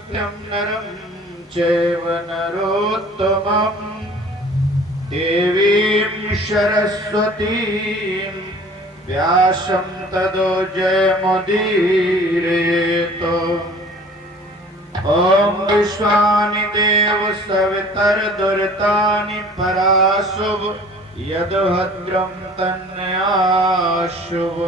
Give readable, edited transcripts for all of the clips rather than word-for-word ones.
सत्यं नरं चैव नरोत्तमं देवीं सरस्वतीं व्यासं ततो जयमुदीरयेत्। ॐ विश्वानि देव सवितर्दुरितानि पराशुभ यद्भद्रं तन्याशुभ।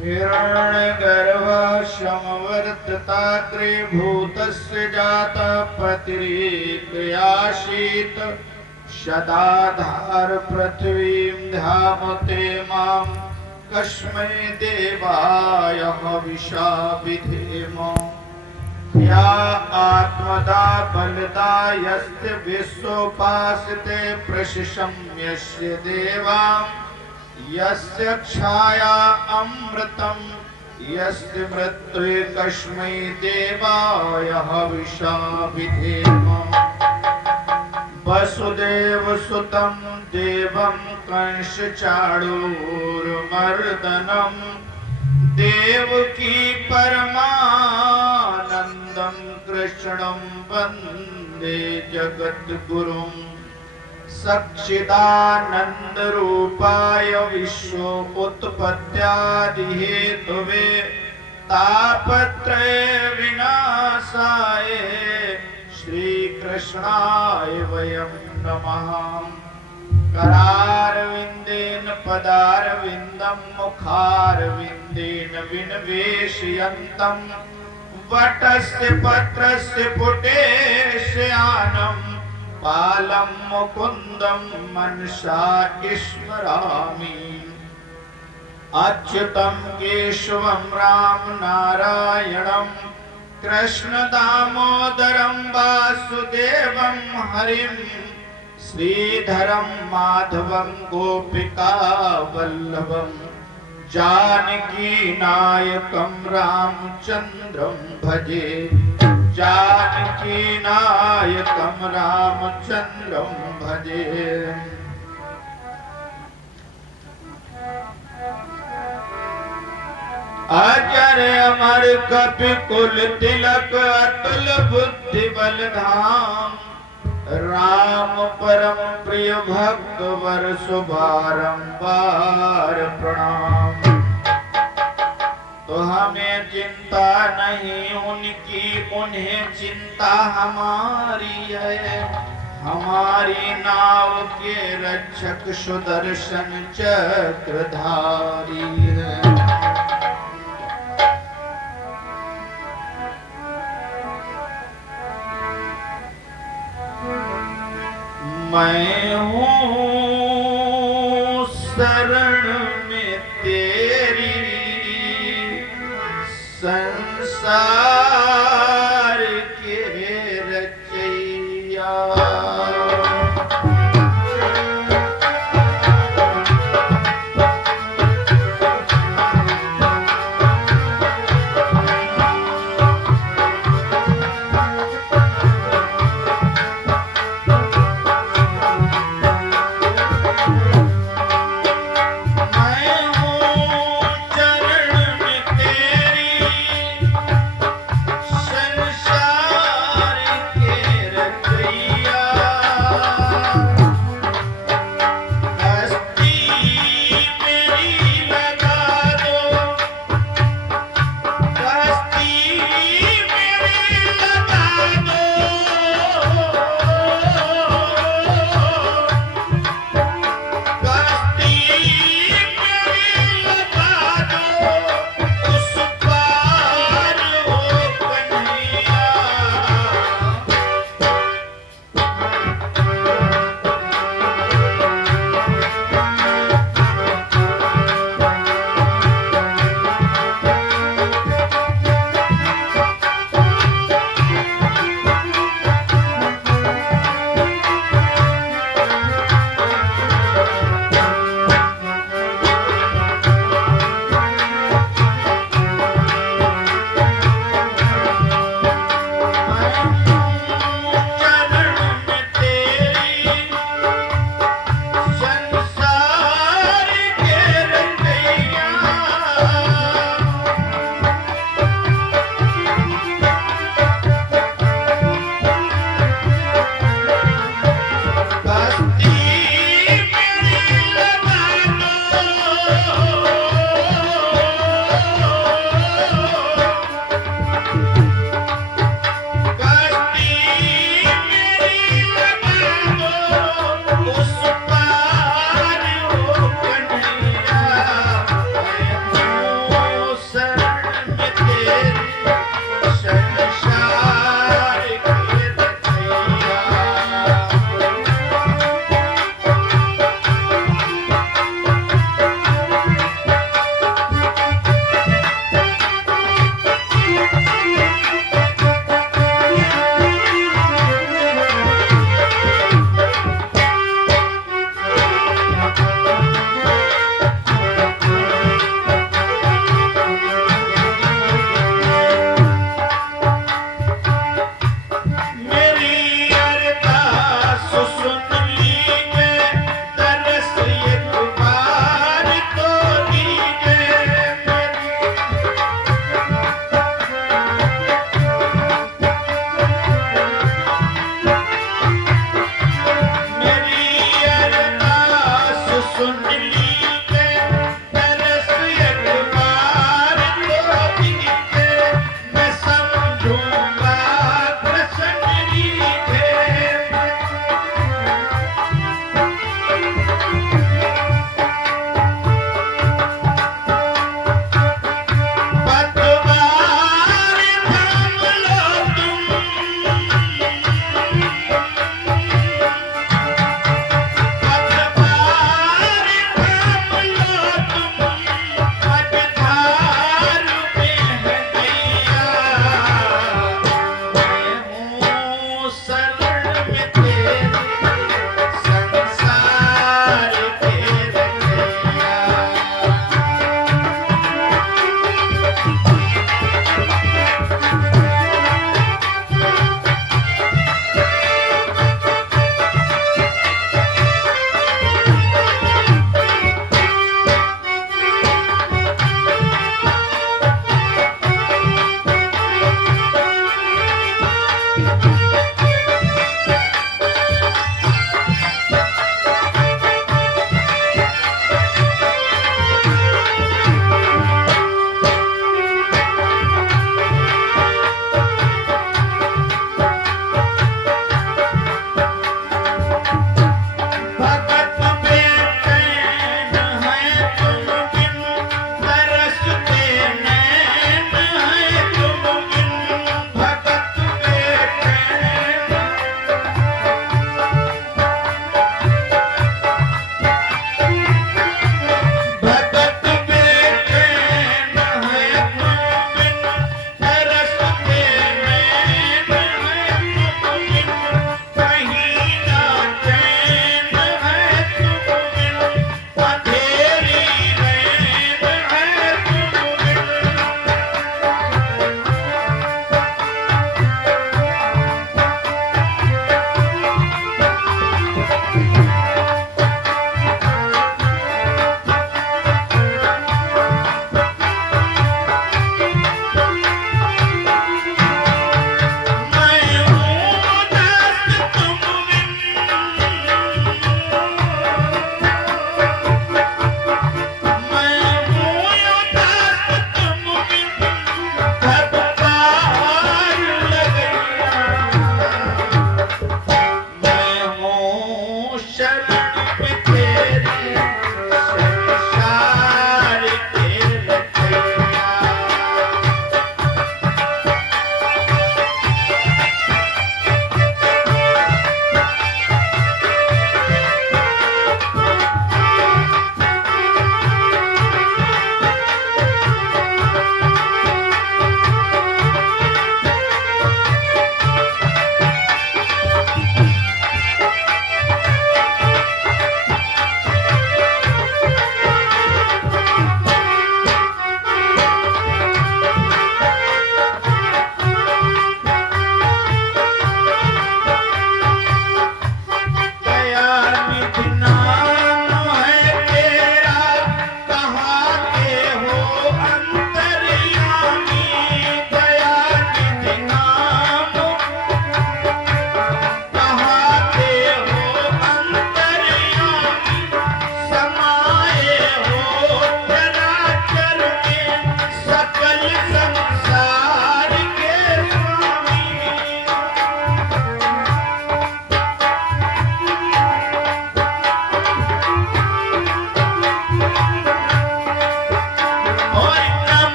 हिरण्यगर्भः समवर्तताग्रीभूतस्य जातः पतिरेकयासीत् सदाधार पृथ्वीं धामते मां कस्मै देवाय हविषा विधेम। या आत्मदा बलदा यस्य विश्वोपासते प्रशिशम्यस्य देवां यस्य छाया अमृतं यस्य मृत्युः कस्मै देवाय हविषा विधेम। वसुदेवसुतं देवं कंसचाणूरमर्दनं देवकी परमानन्दं कृष्णं वन्दे जगद्गुरुं। सच्चिदानन्दरूपाय विश्वोत्पत्त्यादिहेतवे तापत्रय विनाशाय श्रीकृष्णाय वयं नमः। करारविन्देन पदारविन्दं मुखारविन्देन विनिवेशयन्तं वटस्य पत्रस्य पुटेशयानं बालं मुकुन्दं मनसा स्मरामि। अच्युतं केशवं राम नारायणं कृष्ण दामोदरं वासुदेवं हरिं श्रीधरं माधवं गोपिका वल्लभं जानकी नायकं रामचन्द्रं भजे। जानकी नायकं रामचन्द्रं भजे। आचार्य अमर कपि कुल तिलक अतुल बुद्धि बल धाम राम परम प्रिय भक्त वर्ष बारंबार प्रणाम। तो हमें चिंता नहीं उनकी उन्हें चिंता हमारी है। हमारी नाव के रक्षक सुदर्शन चक्रधारी है। मैं हूँ शरण में तेरी संसार के रचैया।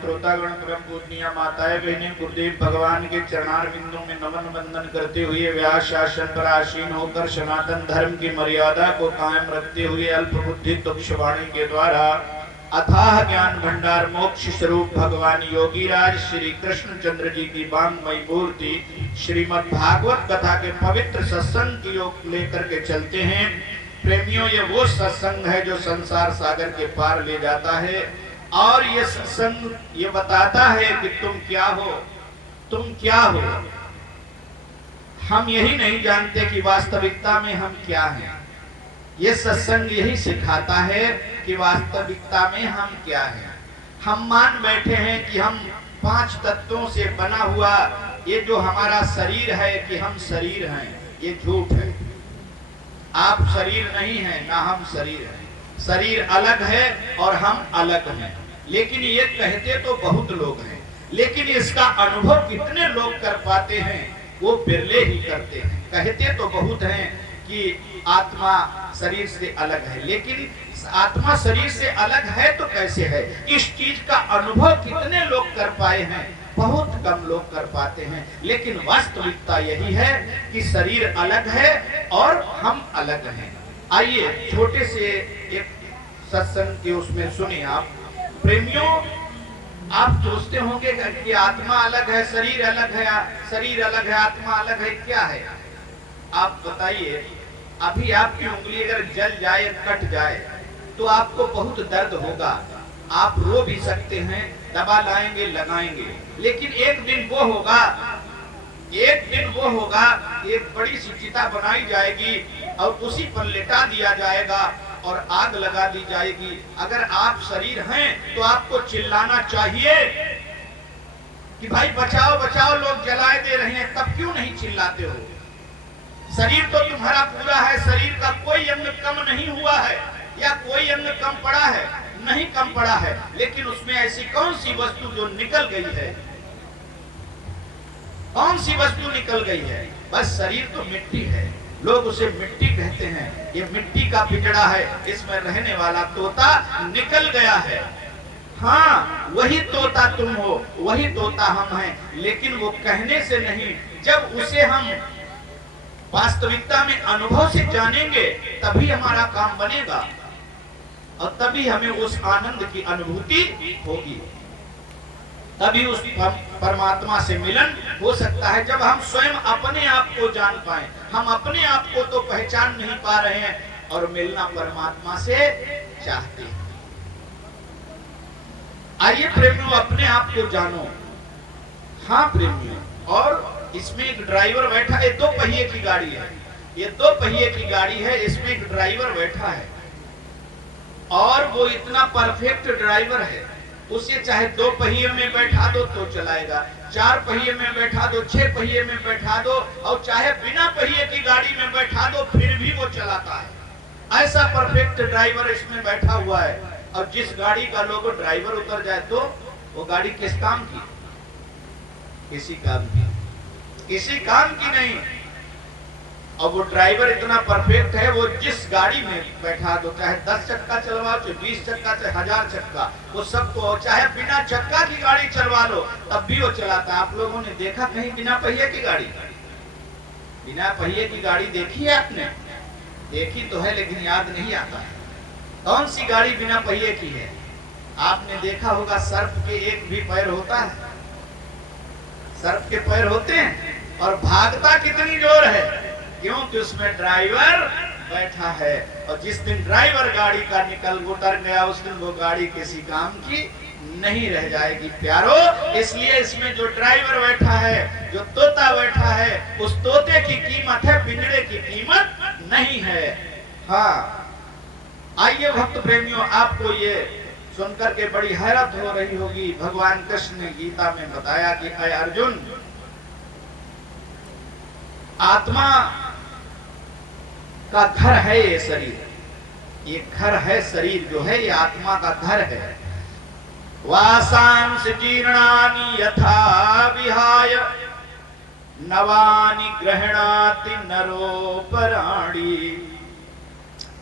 श्रोतागण, परम पूजनीय माताएं बहनें, गुरुदेव भगवान के चरणार बिंदु में नमन वंदन करते हुए व्यास शासन पर आसीन होकर सनातन धर्म की मर्यादा को कायम रखते हुए अल्प बुद्धि तुक्ष वाणी के द्वारा अथाह ज्ञान भंडार मोक्ष स्वरूप भगवान योगीराज श्री कृष्ण चंद्र जी की वांगमयी मूर्ति श्रीमद् भागवत कथा के पवित्र सत्संग की ओर लेकर के चलते हैं। प्रेमियों, ये वो सत्संग है जो संसार सागर के पार ले जाता है और ये सत्संग ये बताता है कि तुम क्या हो, तुम क्या हो। हम यही नहीं जानते कि वास्तविकता में हम क्या हैं। ये सत्संग यही सिखाता है कि वास्तविकता में हम क्या हैं। हम मान बैठे हैं कि हम 5 तत्वों से बना हुआ ये जो हमारा शरीर है कि हम शरीर हैं, ये झूठ है। आप शरीर नहीं हैं, ना हम शरीर हैं। शरीर अलग है और हम अलग हैं। लेकिन ये कहते तो बहुत लोग हैं, लेकिन इसका अनुभव कितने लोग कर पाते हैं, वो बिरले ही करते हैं। कहते तो बहुत हैं कि आत्मा शरीर से अलग है, लेकिन आत्मा शरीर से अलग है तो कैसे है? इस चीज का अनुभव कितने लोग कर पाए हैं? बहुत कम लोग कर पाते हैं। लेकिन वास्तविकता यही है कि शरीर अलग है और हम अलग हैं। आइए छोटे से एक सत्संग के उसमें सुनिए आप। प्रेमियों, आप सोचते होंगे कि आत्मा अलग है, शरीर अलग है, शरीर अलग है, आत्मा अलग है, क्या है? आप बताइए, अभी आपकी उंगली अगर जल जाए, कट जाए तो आपको बहुत दर्द होगा। आप रो भी सकते हैं, दवा लाएंगे, लगाएंगे, लेकिन एक दिन वो होगा, एक दिन वो होगा, एक बड़ी सी चिता बनाई जाएगी और उसी पर लिटा दिया जाएगा और आग लगा दी जाएगी। अगर आप शरीर हैं तो आपको चिल्लाना चाहिए कि भाई बचाओ बचाओ, लोग जलाए दे रहे हैं, तब क्यों नहीं चिल्लाते हो? शरीर तो तुम्हारा पूरा है, शरीर का कोई अंग कम नहीं हुआ है या कोई अंग कम पड़ा है, नहीं कम पड़ा है, लेकिन उसमें ऐसी कौन सी वस्तु जो निकल गई है? कौन सी वस्तु निकल गई है? बस शरीर तो मिट्टी है, लोग उसे मिट्टी कहते हैं। ये मिट्टी का पिंजड़ा है, इसमें रहने वाला तोता निकल गया है। हाँ, वही तोता तुम हो, वही तोता हम हैं, लेकिन वो कहने से नहीं, जब उसे हम वास्तविकता में अनुभव से जानेंगे तभी हमारा काम बनेगा और तभी हमें उस आनंद की अनुभूति होगी, तभी उस परमात्मा से मिलन हो सकता है। जब हम स्वयं अपने आप को जान पाए। हम अपने आप को तो पहचान नहीं पा रहे हैं और मिलना परमात्मा से चाहते हैं। आइए प्रेमियों, अपने आप को जानो। हाँ प्रेमियों, और इसमें एक ड्राइवर बैठा है। 2 पहिए की गाड़ी है, ये 2 पहिए की गाड़ी है, इसमें एक ड्राइवर बैठा है और वो इतना परफेक्ट ड्राइवर है, उसे चाहे 2 पहिए में बैठा दो तो चलाएगा, 4 पहिए में बैठा दो, 6 पहिए में बैठा दो और चाहे बिना पहिए की गाड़ी में बैठा दो, फिर भी वो चलाता है। ऐसा परफेक्ट ड्राइवर इसमें बैठा हुआ है। और जिस गाड़ी का लोगो ड्राइवर उतर जाए तो वो गाड़ी किस काम की? किसी काम की, किसी काम की नहीं। और वो ड्राइवर इतना परफेक्ट है, वो जिस गाड़ी में बैठा दो, चाहे 10 चक्का चलवाओ, चाहे 20 चक्का, चाहे 1000 चक्का, वो सबको, चाहे बिना चक्का की गाड़ी चलवा लो तब भी वो चलाता है। आप लोगों ने देखा कहीं बिना पहिए की गाड़ी? बिना पहिए की गाड़ी देखी है आपने? देखी तो है लेकिन याद नहीं आता। कौन सी गाड़ी बिना पहिए की है? आपने देखा होगा सर्प के एक भी पैर होता है? सर्प के पैर होते हैं और भागता कितनी जोर है, क्योंकि उसमें ड्राइवर बैठा है। और जिस दिन ड्राइवर गाड़ी का निकल उतर गया, उस दिन वो गाड़ी किसी काम की नहीं रह जाएगी प्यारो। इसलिए इसमें जो ड्राइवर बैठा है, जो तोता बैठा है, उस तोते की कीमत है, पिंजड़े की कीमत नहीं है। हाँ, आइए भक्त प्रेमियों, आपको ये सुनकर के बड़ी हैरत हो रही होगी। भगवान कृष्ण ने गीता में बताया कि अय अर्जुन, आत्मा का घर है ये शरीर, ये घर है, शरीर जो है ये आत्मा का घर है। वासांस जीर्णानि यथा विहाय नवानि गृह्णाति नरोपराणि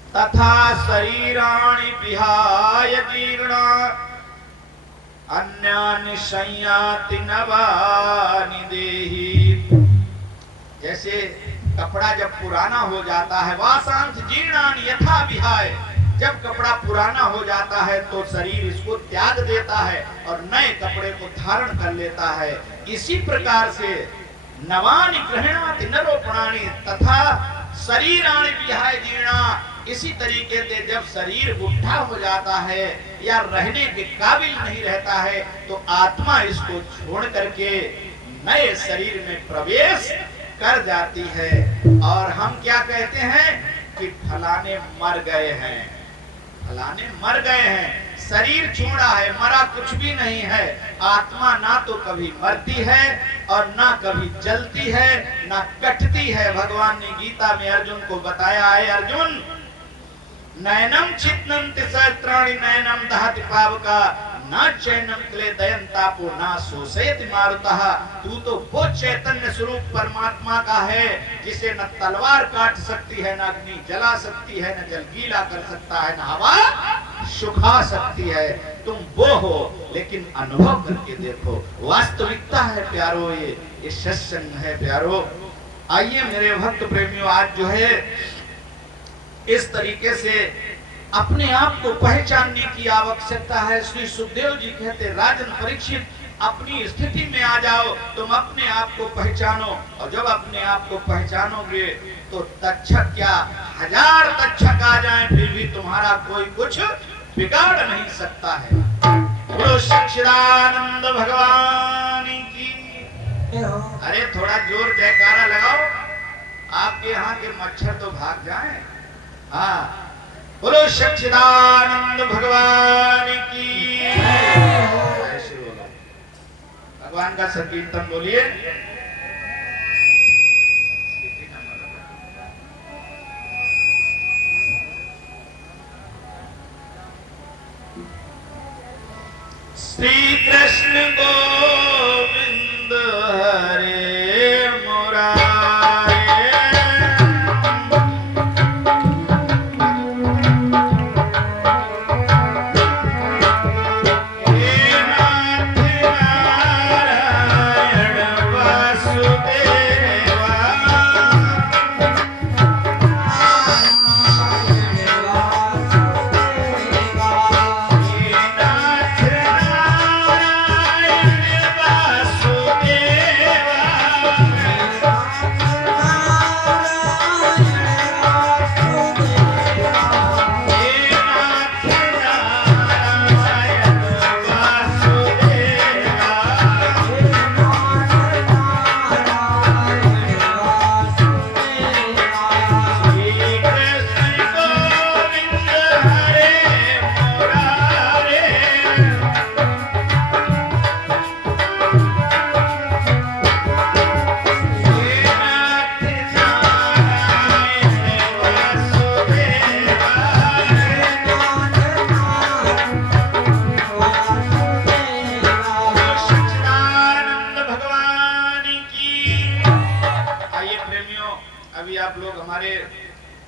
तथा शरीराणि विहाय जीर्णा अन्यानि संयाति नवानि देहि। जैसे कपड़ा जब पुराना हो जाता है, वासांत जीर्णानि यथा विहाय, जब कपड़ा पुराना हो जाता है तो शरीर इसको त्याग देता है और नए कपड़े को धारण कर लेता है। इसी प्रकार से नवानि गृह्णाति नरो प्राणी तथा शरीराणि विहाय जीर्णा, इसी तरीके से जब शरीर बुढ़ा हो जाता है या रहने के काबिल नहीं रहता है तो आत्मा इसको छोड़ करके नए शरीर में प्रवेश कर जाती है। और हम क्या कहते हैं कि फलाने मर गए हैं, फलाने मर गए हैं, शरीर छोड़ा है, मरा कुछ भी नहीं है। आत्मा ना तो कभी मरती है और ना कभी जलती है, ना कटती है। भगवान ने गीता में अर्जुन को बताया है, अर्जुन नयनम चित्नन्ति सहस्राणि नयनम दहति पावका न चैनम क्ले दयंतापो ना शोषयति मारुतः। तू तो वो चैतन्य स्वरूप परमात्मा का है जिसे न तलवार काट सकती है, न अग्नि जला सकती है, न जल गीला कर सकता है, न हवा सुखा सकती है। तुम वो हो, लेकिन अनुभव करके देखो, वास्तविकता है प्यारो, ये सत्संग है प्यारो। आइए मेरे भक्त प्रेमियों, आज जो है इस तरीके से अपने आप को पहचानने की आवश्यकता है। श्री सुखदेव जी कहते, राजन परीक्षित अपनी स्थिति में आ जाओ, तुम अपने आप को पहचानो, और जब अपने आप को पहचानोगे तो तक्षक क्या, 1000 तक्षक आ जाएं फिर भी तुम्हारा कोई कुछ बिगाड़ नहीं सकता है। बोलो सच्चिदानंद भगवान की। अरे थोड़ा जोर जयकारा लगाओ, आपके यहाँ के मच्छर तो भाग जाएं। हाँ, बोलो सच्चिदानंद भगवान की। ऐसे बोलो, भगवान का संकीर्तन बोलिए। श्री कृष्ण गोविंद हरे मुरारे।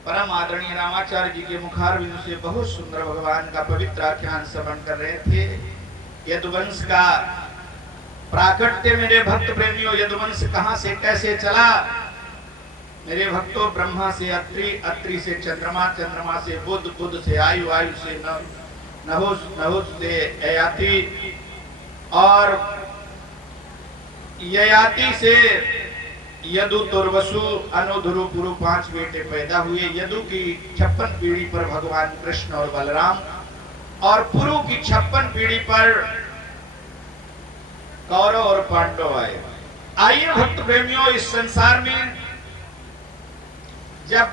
परम आदरणीय रामाचार्य जी के मुखारविंद से बहुत सुंदर भगवान का पवित्र आख्यान श्रवण कर रहे थे। यदुवंश का प्राकट्य मेरे भक्त प्रेमियों, यदुवंश कहां से कैसे चला मेरे भक्तों। ब्रह्मा से अत्रि, अत्रि से चंद्रमा, चंद्रमा से बुध, बुध से आयु, आयु से नहुष, नहुष से ययाति, और ययाति से यदु, तुर्वसु, अनुधुरु, पुरु 5 बेटे पैदा हुए। यदु की 56 पीढ़ी पर भगवान कृष्ण और बलराम, और पुरु की 56 पीढ़ी पर कौरव और पांडव आए। आइए भक्त प्रेमियों, इस संसार में जब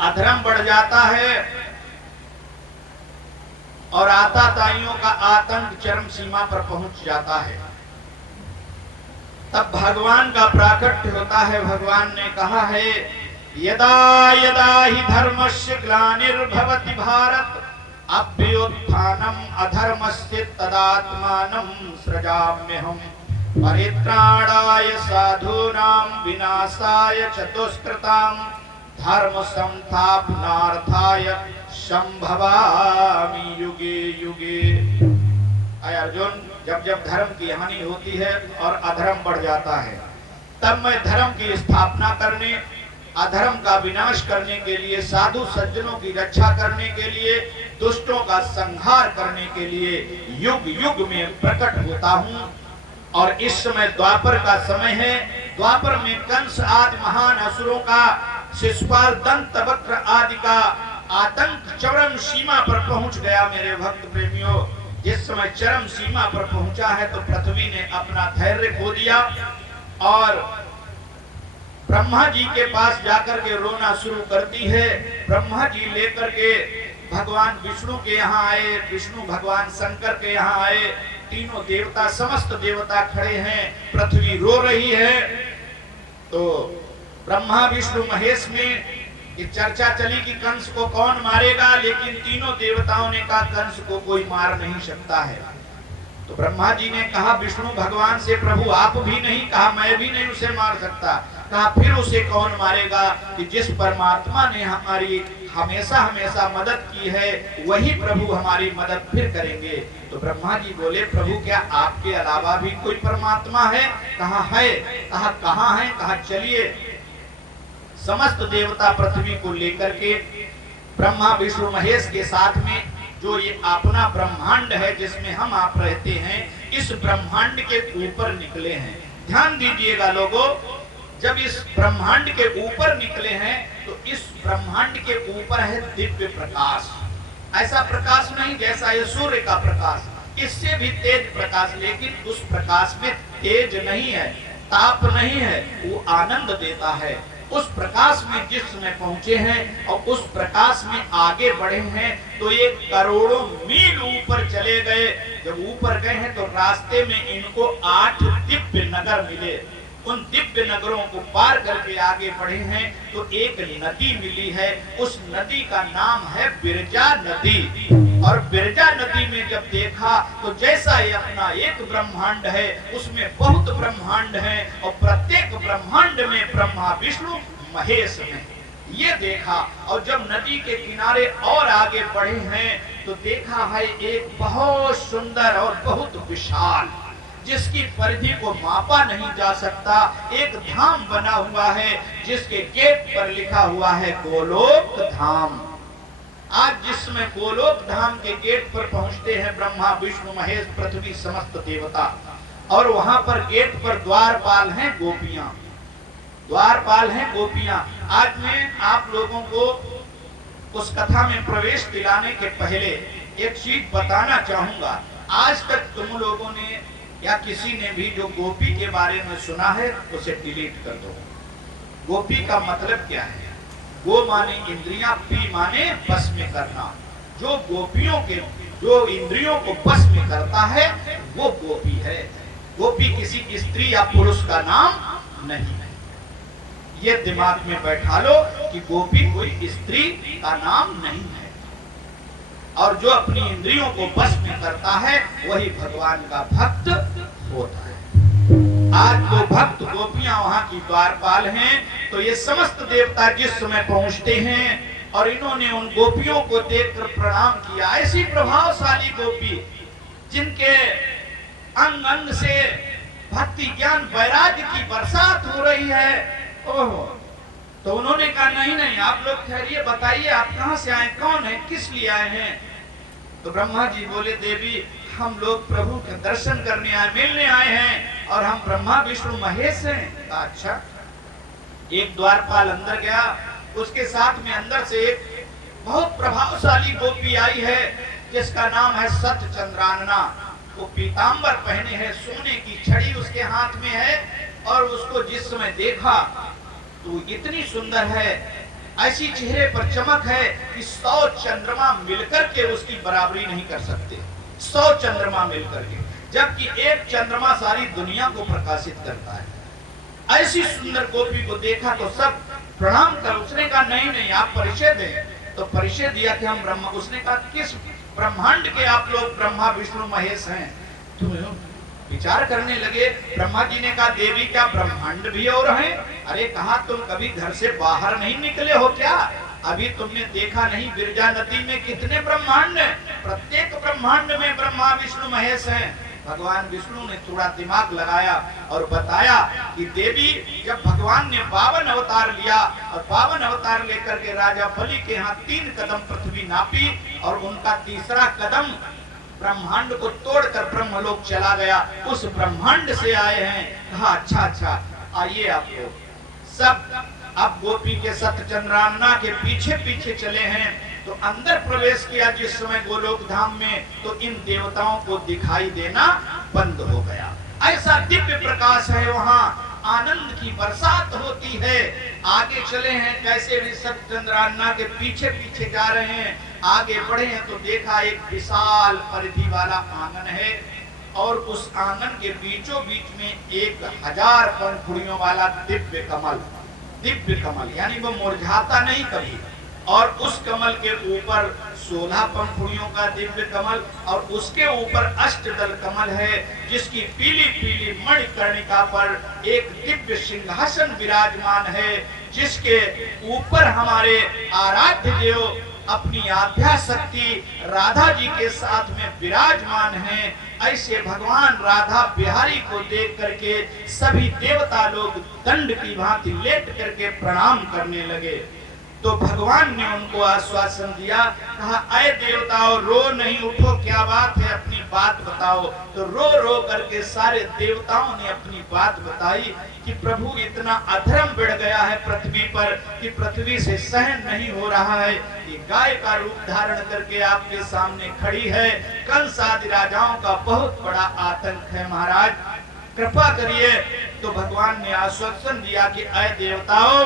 अधर्म बढ़ जाता है और आताताइयों का आतंक चरम सीमा पर पहुंच जाता है, तब भगवान का प्राकट्य होता है। भगवान ने कहा है, यदा यदा ही धर्मस्य ग्लानिर्भवति भारत अभ्युत्थानम अधर्मस्य तदात्मानं सृजाम्यहम् परित्राणाय साधूनां विनाशाय च दुष्कृतां धर्म संस्थापनार्थाय संभवामि युगे युगे। अय अर्जुन, जब जब धर्म की हानि होती है और अधर्म बढ़ जाता है, तब मैं धर्म की स्थापना करने, अधर्म का विनाश करने के लिए, साधु सज्जनों की रक्षा करने के लिए, दुष्टों का संहार करने के लिए युग युग में प्रकट होता हूँ। और इस समय द्वापर का समय है। द्वापर में कंस आदि महान असुरों का, शिशुपाल, दंतवक्र आदि का आतंक चरम सीमा पर पहुंच गया। मेरे भक्त प्रेमियों, जिस समय चरम सीमा पर पहुंचा है तो पृथ्वी ने अपना धैर्य खो दिया और ब्रह्मा जी के पास जाकर के रोना शुरू करती है। ब्रह्मा जी लेकर के भगवान विष्णु के यहाँ आए, विष्णु भगवान शंकर के यहाँ आए, तीनों देवता, समस्त देवता खड़े हैं, पृथ्वी रो रही है। तो ब्रह्मा विष्णु महेश में ये चर्चा चली कि कंस को कौन मारेगा, लेकिन तीनों देवताओं ने कहा कंस को कोई मार नहीं सकता है। तो ब्रह्मा जी ने कहा विष्णु भगवान से, प्रभु आप भी नहीं, कहा मैं भी नहीं उसे मार सकता। कहा फिर उसे कौन मारेगा कि जिस परमात्मा ने हमारी हमेशा हमेशा मदद की है वही प्रभु हमारी मदद फिर करेंगे। तो ब्रह्मा जी बोले प्रभु क्या आपके अलावा भी कोई परमात्मा है? कहा है। कहा कहाँ है? कहा चलिए। समस्त देवता पृथ्वी को लेकर के ब्रह्मा विष्णु महेश के साथ में जो ये अपना ब्रह्मांड है जिसमें हम आप रहते हैं, इस ब्रह्मांड के ऊपर निकले हैं। ध्यान दीजिएगा लोगों, जब इस ब्रह्मांड के ऊपर निकले हैं तो इस ब्रह्मांड के ऊपर है दिव्य प्रकाश। ऐसा प्रकाश नहीं जैसा ये सूर्य का प्रकाश, इससे भी तेज प्रकाश, लेकिन उस प्रकाश में तेज नहीं है, ताप नहीं है, वो आनंद देता है। उस प्रकाश में जिस समय पहुंचे हैं और उस प्रकाश में आगे बढ़े हैं तो ये करोड़ों मील ऊपर चले गए। जब ऊपर गए हैं तो रास्ते में इनको 8 दिव्य नगर मिले। उन दिव्य नगरों को पार करके आगे बढ़े हैं तो एक नदी मिली है। उस नदी का नाम है बिरजा नदी। और बिरजा नदी में जब देखा तो जैसा ये अपना एक ब्रह्मांड है उसमें बहुत ब्रह्मांड है और प्रत्येक ब्रह्मांड में ब्रह्मा विष्णु महेश में ये देखा। और जब नदी के किनारे और आगे बढ़े हैं तो देखा है एक बहुत सुंदर और बहुत विशाल, जिसकी परिधि को मापा नहीं जा सकता, एक धाम बना हुआ है जिसके गेट पर लिखा हुआ है गोलोक धाम। आज जिसमें गोलोक धाम के गेट पर पहुंचते हैं ब्रह्मा विष्णु महेश पृथ्वी समस्त देवता, और वहां पर गेट पर द्वारपाल हैं गोपियां, द्वारपाल हैं गोपियां। आज मैं आप लोगों को उस कथा में प्रवेश दिलाने के पहले एक चीज बताना चाहूंगा। आज तक तुम लोगों ने या किसी ने भी जो गोपी के बारे में सुना है उसे डिलीट कर दो। गोपी का मतलब क्या है? गो माने इंद्रियां, पी माने बस में करना। जो गोपियों के जो इंद्रियों को बस में करता है वो गोपी है। गोपी किसी स्त्री या पुरुष का नाम नहीं है। ये दिमाग में बैठा लो कि गोपी कोई स्त्री का नाम नहीं है। और जो अपनी इंद्रियों को बस में करता है वही भगवान का भक्त होता है। आज वो भक्त गोपियां वहां की द्वारपाल हैं। तो ये समस्त देवता जिस समय पहुंचते हैं और इन्होंने उन गोपियों को देखकर प्रणाम किया। ऐसी प्रभावशाली गोपी जिनके अंग अंग से भक्ति ज्ञान वैराग्य की बरसात हो रही है। ओहो, तो उन्होंने कहा नहीं नहीं आप लोग ठहरिए, बताइए आप कहां से आए, कौन है, किस लिए आए हैं? तो ब्रह्मा जी बोले देवी हम लोग प्रभु के दर्शन करने आए, मिलने आए हैं और हम ब्रह्मा विष्णु महेश हैं। अच्छा। एक द्वारपाल अंदर गया, उसके साथ में अंदर से एक बहुत प्रभावशाली गोपी आई है जिसका नाम है सत्य चंद्रानना। वो पीतांबर पहने है, सोने की छड़ी उसके हाथ में है और उसको जिस समय देखा तो इतनी सुंदर है, ऐसी चेहरे पर चमक है कि 100 चंद्रमा मिलकर के उसकी बराबरी नहीं कर सकते। 100 चंद्रमा मिलकर के, जबकि एक चंद्रमा सारी दुनिया को प्रकाशित करता है। ऐसी सुंदर गोपी को देखा तो सब प्रणाम कर। उसने कहा नहीं नहीं आप परिचय दें। तो परिचय दिया कि हम ब्रह्मा। उसने कहा किस ब्रह्मांड के आप लोग ब्रह्मा विष्णु महेश हैं? तो विचार करने लगे। ब्रह्मा जी ने कहा देवी क्या ब्रह्मांड भी और हैं? अरे कहा तुम कभी घर से बाहर नहीं निकले हो क्या? अभी तुमने देखा नहीं विरजा नदी में कितने ब्रह्मांड हैं, प्रत्येक ब्रह्मांड में ब्रह्मा विष्णु महेश हैं। भगवान विष्णु ने थोड़ा दिमाग लगाया और बताया कि देवी, जब भगवान ने 52 अवतार लिया और 52 अवतार लेकर के राजा बलि के यहाँ 3 कदम पृथ्वी नापी और उनका तीसरा कदम ब्रह्मांड को तोड़कर ब्रह्मलोक चला गया, उस ब्रह्मांड से आए हैं। कहा अच्छा आइए आपको सब। अब गोपी के सत्यचंद्रान्ना के पीछे पीछे चले हैं तो अंदर प्रवेश किया जिस समय गोलोक धाम में, तो इन देवताओं को दिखाई देना बंद हो गया। ऐसा दिव्य प्रकाश है वहां, आनंद की बरसात होती है। आगे चले हैं, कैसे भी सत्यचंद्रान्ना के पीछे पीछे जा रहे हैं। आगे बढ़े हैं तो देखा एक विशाल परिधि वाला आंगन है और उस आंगन के बीचों बीच में 1000 पंखुड़ियों वाला दिव्य कमल, यानी वो मुरझाता नहीं कभी। और उस कमल के ऊपर 16 पंखुड़ियों का दिव्य कमल और उसके ऊपर अष्टदल कमल है, जिसकी पीली पीली मणिकर्णिका पर एक दिव्य सिंहासन विराजमान है, जिसके ऊपर हमारे आराध्य देव अपनी आध्या शक्ति राधा जी के साथ में विराजमान हैं। ऐसे भगवान राधा बिहारी को देख करके सभी देवता लोग दंड की भांति लेट करके प्रणाम करने लगे। तो भगवान ने उनको आश्वासन दिया, कहा अय देवताओं, रो नहीं, उठो, क्या बात है, अपनी बात बताओ। तो रो रो करके सारे देवताओं ने अपनी बात बताई कि प्रभु इतना अधर्म बढ़ गया है पृथ्वी पर कि पृथ्वी से सहन नहीं हो रहा है। ये गाय का रूप धारण करके आपके सामने खड़ी है, कंस आदि राजाओं का बहुत बड़ा आतंक है, महाराज कृपा करिए। तो भगवान ने आश्वासन दिया कि अय देवताओं,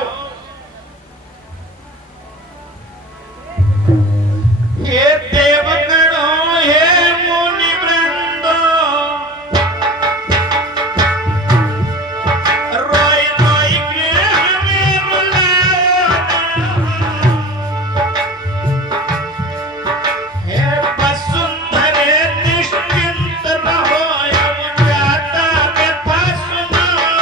हे देवगणों, हे मुनि वृंदो, रोई रोई के हमें बुलाओ। हे वसुंधरे निश्चिंत रहो, अब जाता व्यथा सुनाओ।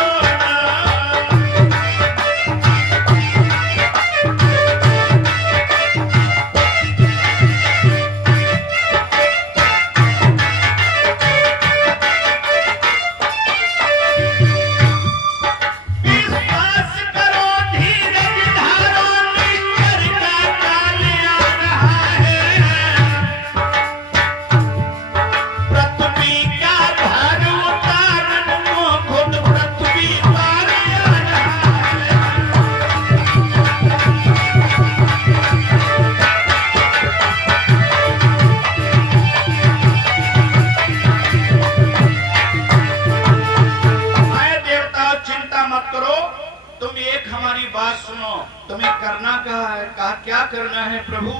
क्या करना है प्रभु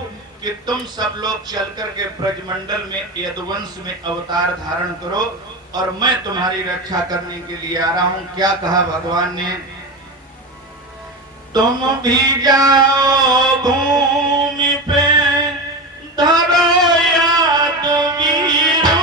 कि तुम सब लोग चल करके ब्रजमंडल में यदुवंश में अवतार धारण करो और मैं तुम्हारी रक्षा करने के लिए आ रहा हूं। क्या कहा भगवान ने, तुम भी जाओ भूमि पे धरो याद वीरू।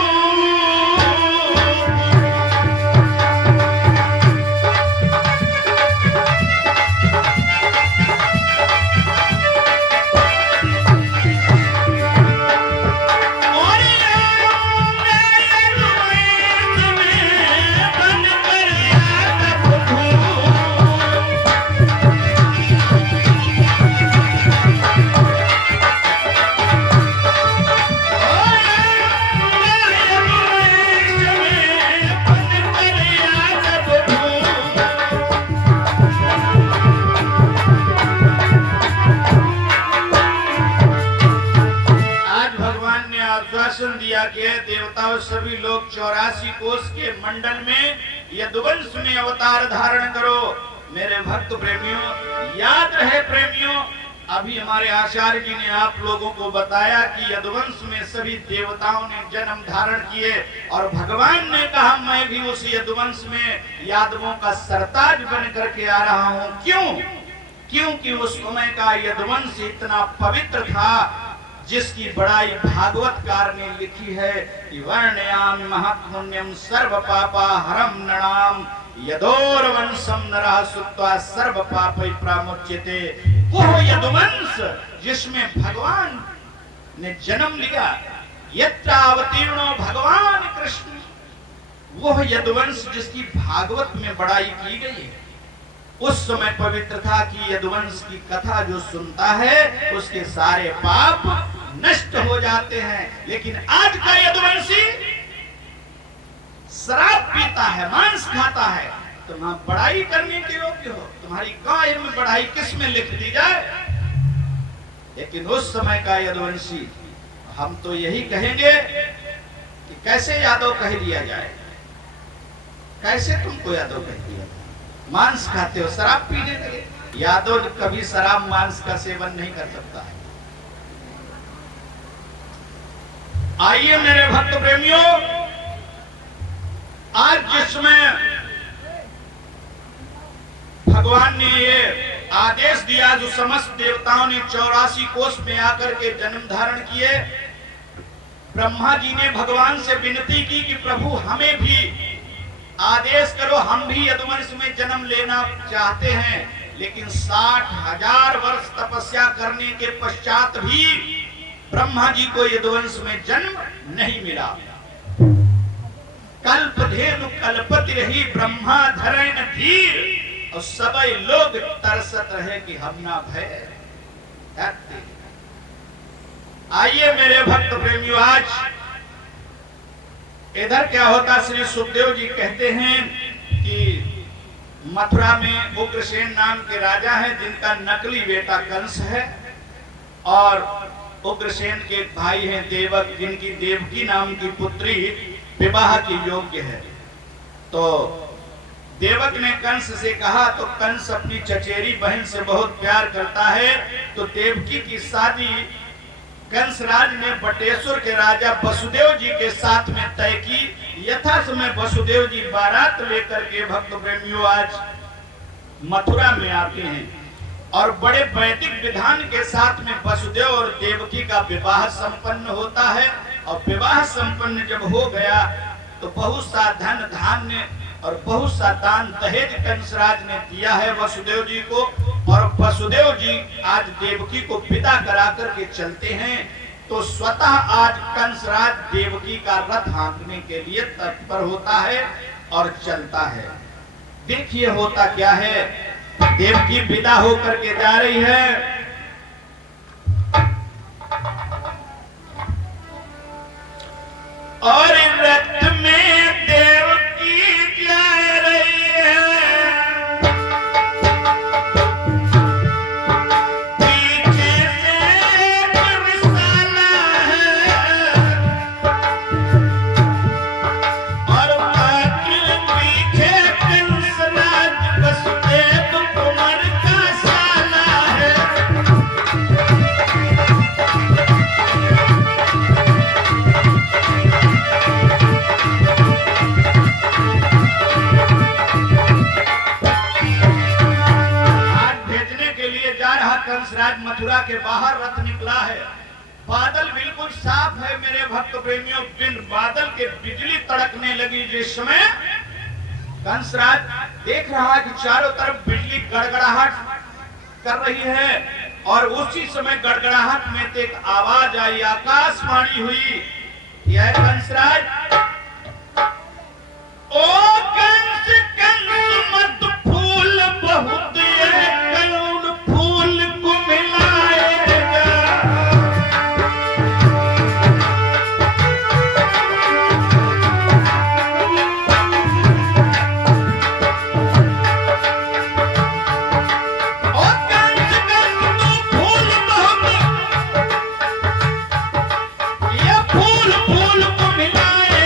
दिया कि देवताओं सभी लोग 84 कोष के मंडल में यदुवंश में अवतार धारण करो। मेरे भक्त प्रेमियों, याद रहे प्रेमियों, अभी हमारे आचार्य जी ने आप लोगों को बताया कि यदुवंश में सभी देवताओं ने जन्म धारण किए और भगवान ने कहा मैं भी उस यदुवंश में यादवों का सरताज बन करके आ रहा हूं। क्यों? क्योंकि उस समय का यदुवंश इतना पवित्र था जिसकी बड़ाई भागवतकार ने लिखी है कि वर्णयाम महत्पुण्यम सर्व पापा हरम नणाम यदोरवंशम नरः सुत्वा सर्व पापै प्रामुच्यते। वो यदुवंश जिसमें भगवान ने जन्म लिया, यत्र अवतीर्णो भगवान कृष्ण, वह यदुवंश जिसकी भागवत में बड़ाई की गई है। उस समय पवित्र था कि यदुवंश की कथा जो सुनता है उसके सारे पाप नष्ट हो जाते हैं। लेकिन आज का यदुवंशी शराब पीता है, मांस खाता है, तुम बड़ाई करने के योग्य हो, तुम्हारी काय में बड़ाई किस में लिख दी जाए। लेकिन उस समय का यदुवंशी, हम तो यही कहेंगे कि कैसे यादव कह दिया जाए, कैसे तुमको यादव कह दिया जाए। मांस खाते हो, शराब पीने लगे। यादव कभी शराब मांस का सेवन नहीं कर सकता है। आइए मेरे भक्त प्रेमियों, आज जिसमें भगवान ने ये आदेश दिया, जो समस्त देवताओं ने 84 कोष में आकर के जन्म धारण किए, ब्रह्मा जी ने भगवान से विनती की कि प्रभु हमें भी आदेश करो, हम भी यदुवंश में जन्म लेना चाहते हैं। लेकिन 60,000 वर्ष तपस्या करने के पश्चात भी ब्रह्मा जी को यदुवंश में जन्म नहीं मिला। कल्पधेनु कल्पति रही ब्रह्मा धरे न धीर, और सभी लोग तरसत रहे कि हम ना भय। आइए मेरे भक्त प्रेमियों, आज इधर क्या होता, श्री सुखदेव जी कहते हैं कि मथुरा में उग्रसेन नाम के राजा हैं, जिनका नकली बेटा कंस है, और उग्रसेन के भाई हैं देवक, जिनकी देवकी नाम की पुत्री विवाह की योग्य है। तो देवक ने कंस से कहा, तो कंस अपनी चचेरी बहन से बहुत प्यार करता है, तो देवकी की शादी कंसराज ने बटेश्वर के राजा वसुदेव जी के साथ में तय की। यथा समय वसुदेव जी बारात लेकर के भक्त प्रेमियों आज मथुरा में आते हैं, और बड़े वैदिक विधान के साथ में वसुदेव और देवकी का विवाह संपन्न होता है। और विवाह संपन्न जब हो गया तो बहुत सा धन धान्य और बहुत सा दान दहेज कंसराज ने दिया है वसुदेव जी को। और वसुदेव जी आज देवकी को विदा करा करके चलते हैं, तो स्वतः आज कंसराज देवकी का रथ हाँकने के लिए तत्पर होता है और चलता है। देखिए होता क्या है, देवकी विदा होकर के जा रही है, और रथ में देवकी जा रही है, पीछे से बरसाना है, और बाकी पीछे कंसराज वसुदेव कुंवर का साला है। कंसराज मथुरा के बाहर रथ निकला है, बादल बिल्कुल साफ है मेरे भक्त प्रेमियों। बिन बादल के बिजली तड़कने लगी जिस समय कंसराज देख रहा है कि चारों तरफ बिजली गड़गड़ाहट कर रही है, और उसी समय गड़गड़ाहट में एक आवाज आई, आकाशवाणी हुई, यह कंसराज, ओ कंस कंस मत फूल बहुत करुण फूल को मिलाएगा। ओ कंस कंस तू फूल बहुत, ये फूल फूल को मिलाएगा।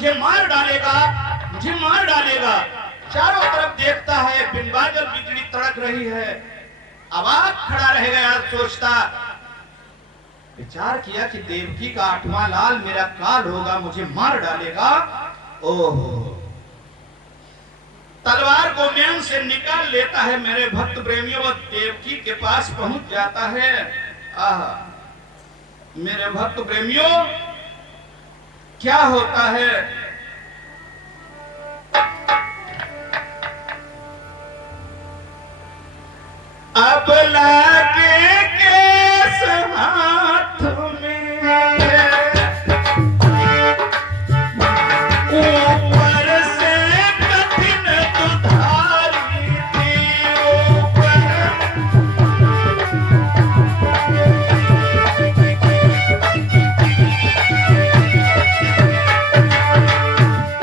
मुझे मार डालेगा, मुझे मार डालेगा। चारों तरफ देखता है, बिनबाजल बिजली तड़क रही है, अवाक खड़ा रह गया। सोचता, विचार किया कि देवकी का 8वां लाल मेरा काल होगा, मुझे मार डालेगा। ओह, तलवार को म्यान से निकाल लेता है। मेरे भक्त प्रेमियों, वो देवकी के पास पहुंच जाता है। आह, मेरे भक्त प्रेमियों, क्या होता है? अब लागे केस हाथ में, ऊपर से कठिन दुधारी थी, ऊपर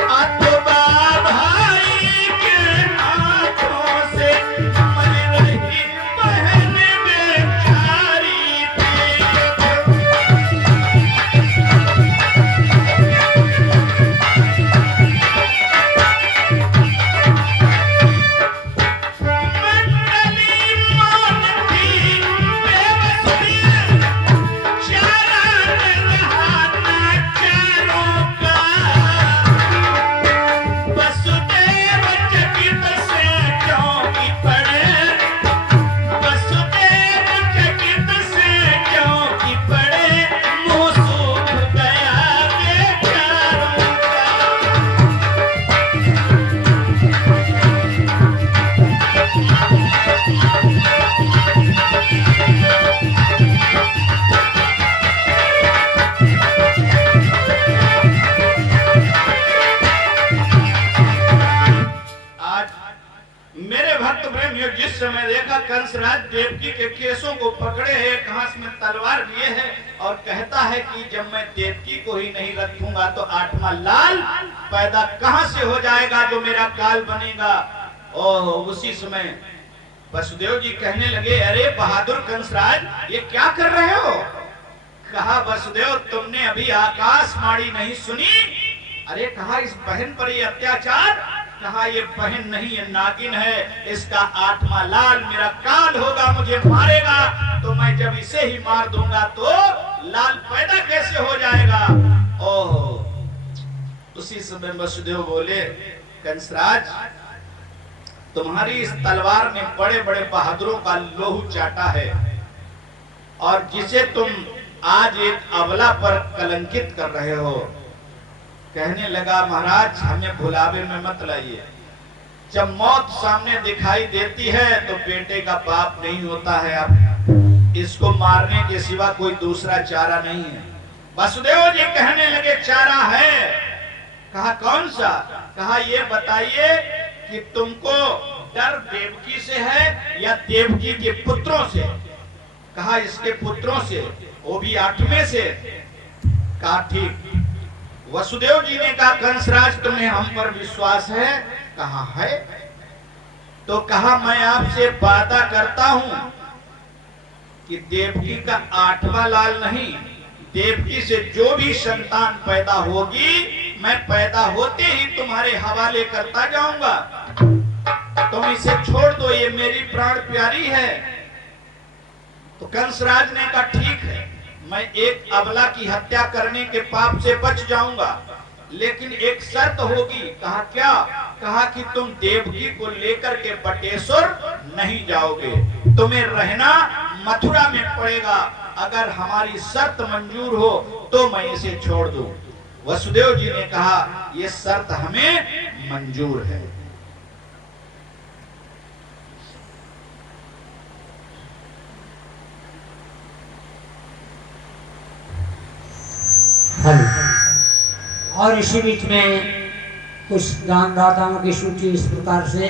अथवा भाई के हाथों से मर रही बहन बेचारी थी। मंडली मौन थी, बेबस थी, चारा रहा ना चारों का। वसुदेव चकित से चौंकी पड़े, वसुदेव चकित से चौंकी पड़े, मुंह सूख गया बेचारों का। आज मेरे भक्त प्रेमियों, जिस समय देखा कंसराज देवकी के केसों को पकड़े है, एक हाथ में तलवार लिए है और कहता है कि जब मैं देवकी को ही नहीं रखूंगा तो 8वां लाल पैदा कहां से हो जाएगा जो मेरा काल बनेगा। ओह, उसी समय वसुदेव जी कहने लगे, अरे बहादुर कंसराज, ये क्या कर रहे हो? कहा, वसुदेव, तुमने अभी आकाशवाणी नहीं सुनी? अरे कहा, इस बहन पर ये अत्याचार। कहा, ये बहन नहीं, ये नागिन है, इसका 8वां लाल मेरा काल होगा, मुझे मारेगा, तो मैं जब इसे ही मार दूंगा तो लाल पैदा कैसे हो जाएगा। ओह, उसी समय वसुदेव बोले, कंसराज, तुम्हारी इस तलवार ने बड़े बड़े बहादुरों का लोहू चाटा है, और जिसे तुम आज एक अबला पर कलंकित कर रहे हो। कहने लगा, महाराज, हमें भुलावे में मत लाइए। जब मौत सामने दिखाई देती है तो बेटे का बाप नहीं होता है। अब इसको मारने के सिवा कोई दूसरा चारा नहीं है। वसुदेव जी कहने लगे, चारा है। कहा, कौन सा? कहा, ये बताइए कि तुमको डर देवकी से है या देवकी के पुत्रों से? कहा, इसके पुत्रों से, वो भी 8वें से। कहा, ठीक। वसुदेव जी ने कहा, कंसराज, तुम्हें हम पर विश्वास है? कहा, है। तो कहा, मैं आपसे वादा करता हूं कि देवकी का 8वां लाल नहीं, देवकी से जो भी संतान पैदा होगी, मैं पैदा होते ही तुम्हारे हवाले करता जाऊंगा। तुम इसे छोड़ दो, ये मेरी प्राण प्यारी है। तो कंसराज ने कहा, ठीक है, मैं एक अबला की हत्या करने के पाप से बच जाऊंगा, लेकिन एक शर्त होगी। कहा, क्या? कहा कि तुम देवकी को लेकर के बटेश्वर नहीं जाओगे, तुम्हें रहना मथुरा में पड़ेगा। अगर हमारी शर्त मंजूर हो तो मैं इसे छोड़ दूं। वसुदेव जी ने कहा, यह शर्त हमें मंजूर है। और इसी बीच में कुछ दानदाताओं की सूची इस प्रकार से: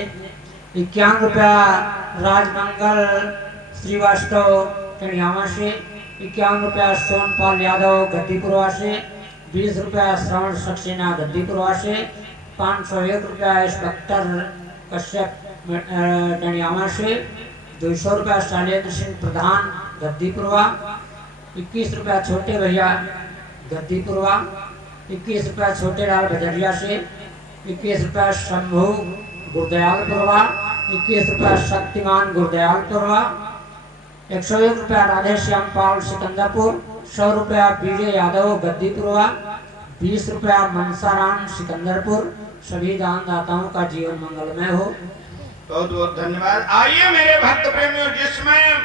51 रुपया राजमंगल श्रीवास्तव टणियामा से, 51 रुपया सोनपाल यादव गद्दीपुरवा से, 20 रुपया श्रवण सक्सेना गद्दीपुरवा से, 501 रुपया इंस्पेक्टर कश्यप टणियामा से, 200 रुपया शैलेंद्र सिंह प्रधान गद्दीपुरवा, 21 रुपया छोटे भैया गद्दीपुरवा, ₹21 छोटे लाल भजरिया से, ₹21 शंभू गुरदयालपुरवा, ₹21 शक्तिमान गुरदयालपुरवा, ₹101 राधे श्याम पाल सिकंदरपुर, ₹100 बीजे यादव गद्दीपुरवा, ₹20 मनसाराम सिकंदरपुर। सभी दान दाताओं का जीवन मंगलमय हो। बहुत बहुत धन्यवाद। आइए मेरे भक्त प्रेमियों, जिसमें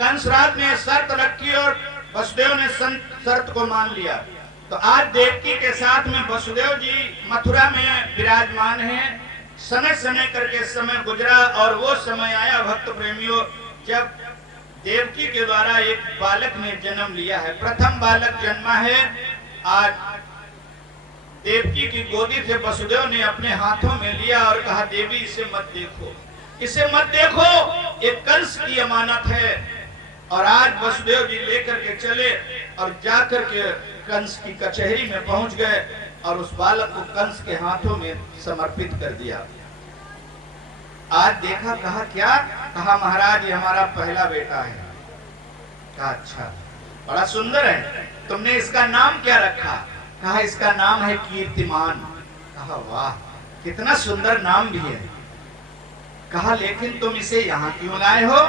कंसराज ने शर्त रखी और वसुदेव ने शर्त को मान लिया, तो आज देवकी के साथ में वसुदेव जी मथुरा में विराजमान हैं। समय समय करके समय गुजरा और वो समय आया भक्त प्रेमियों जब देवकी के द्वारा एक बालक ने जन्म लिया है, प्रथम बालक जन्मा है। आज देवकी की गोदी से वसुदेव ने अपने हाथों में लिया और कहा, देवी इसे मत देखो, इसे मत देखो, ये कंस की अमानत है। और आज वसुदेव जी लेकर के चले और जाकर के कंस की कचहरी में पहुंच गए और उस बालक को कंस के हाथों में समर्पित कर दिया। आज देखा, कहा क्या? कहा महाराज ये हमारा पहला बेटा है। कहा अच्छा, बड़ा सुंदर है, तुमने इसका नाम क्या रखा? कहा इसका नाम है कीर्तिमान। कहा वाह, कितना सुंदर नाम भी है। कहा लेकिन तुम इसे यहाँ क्यों लाए हो?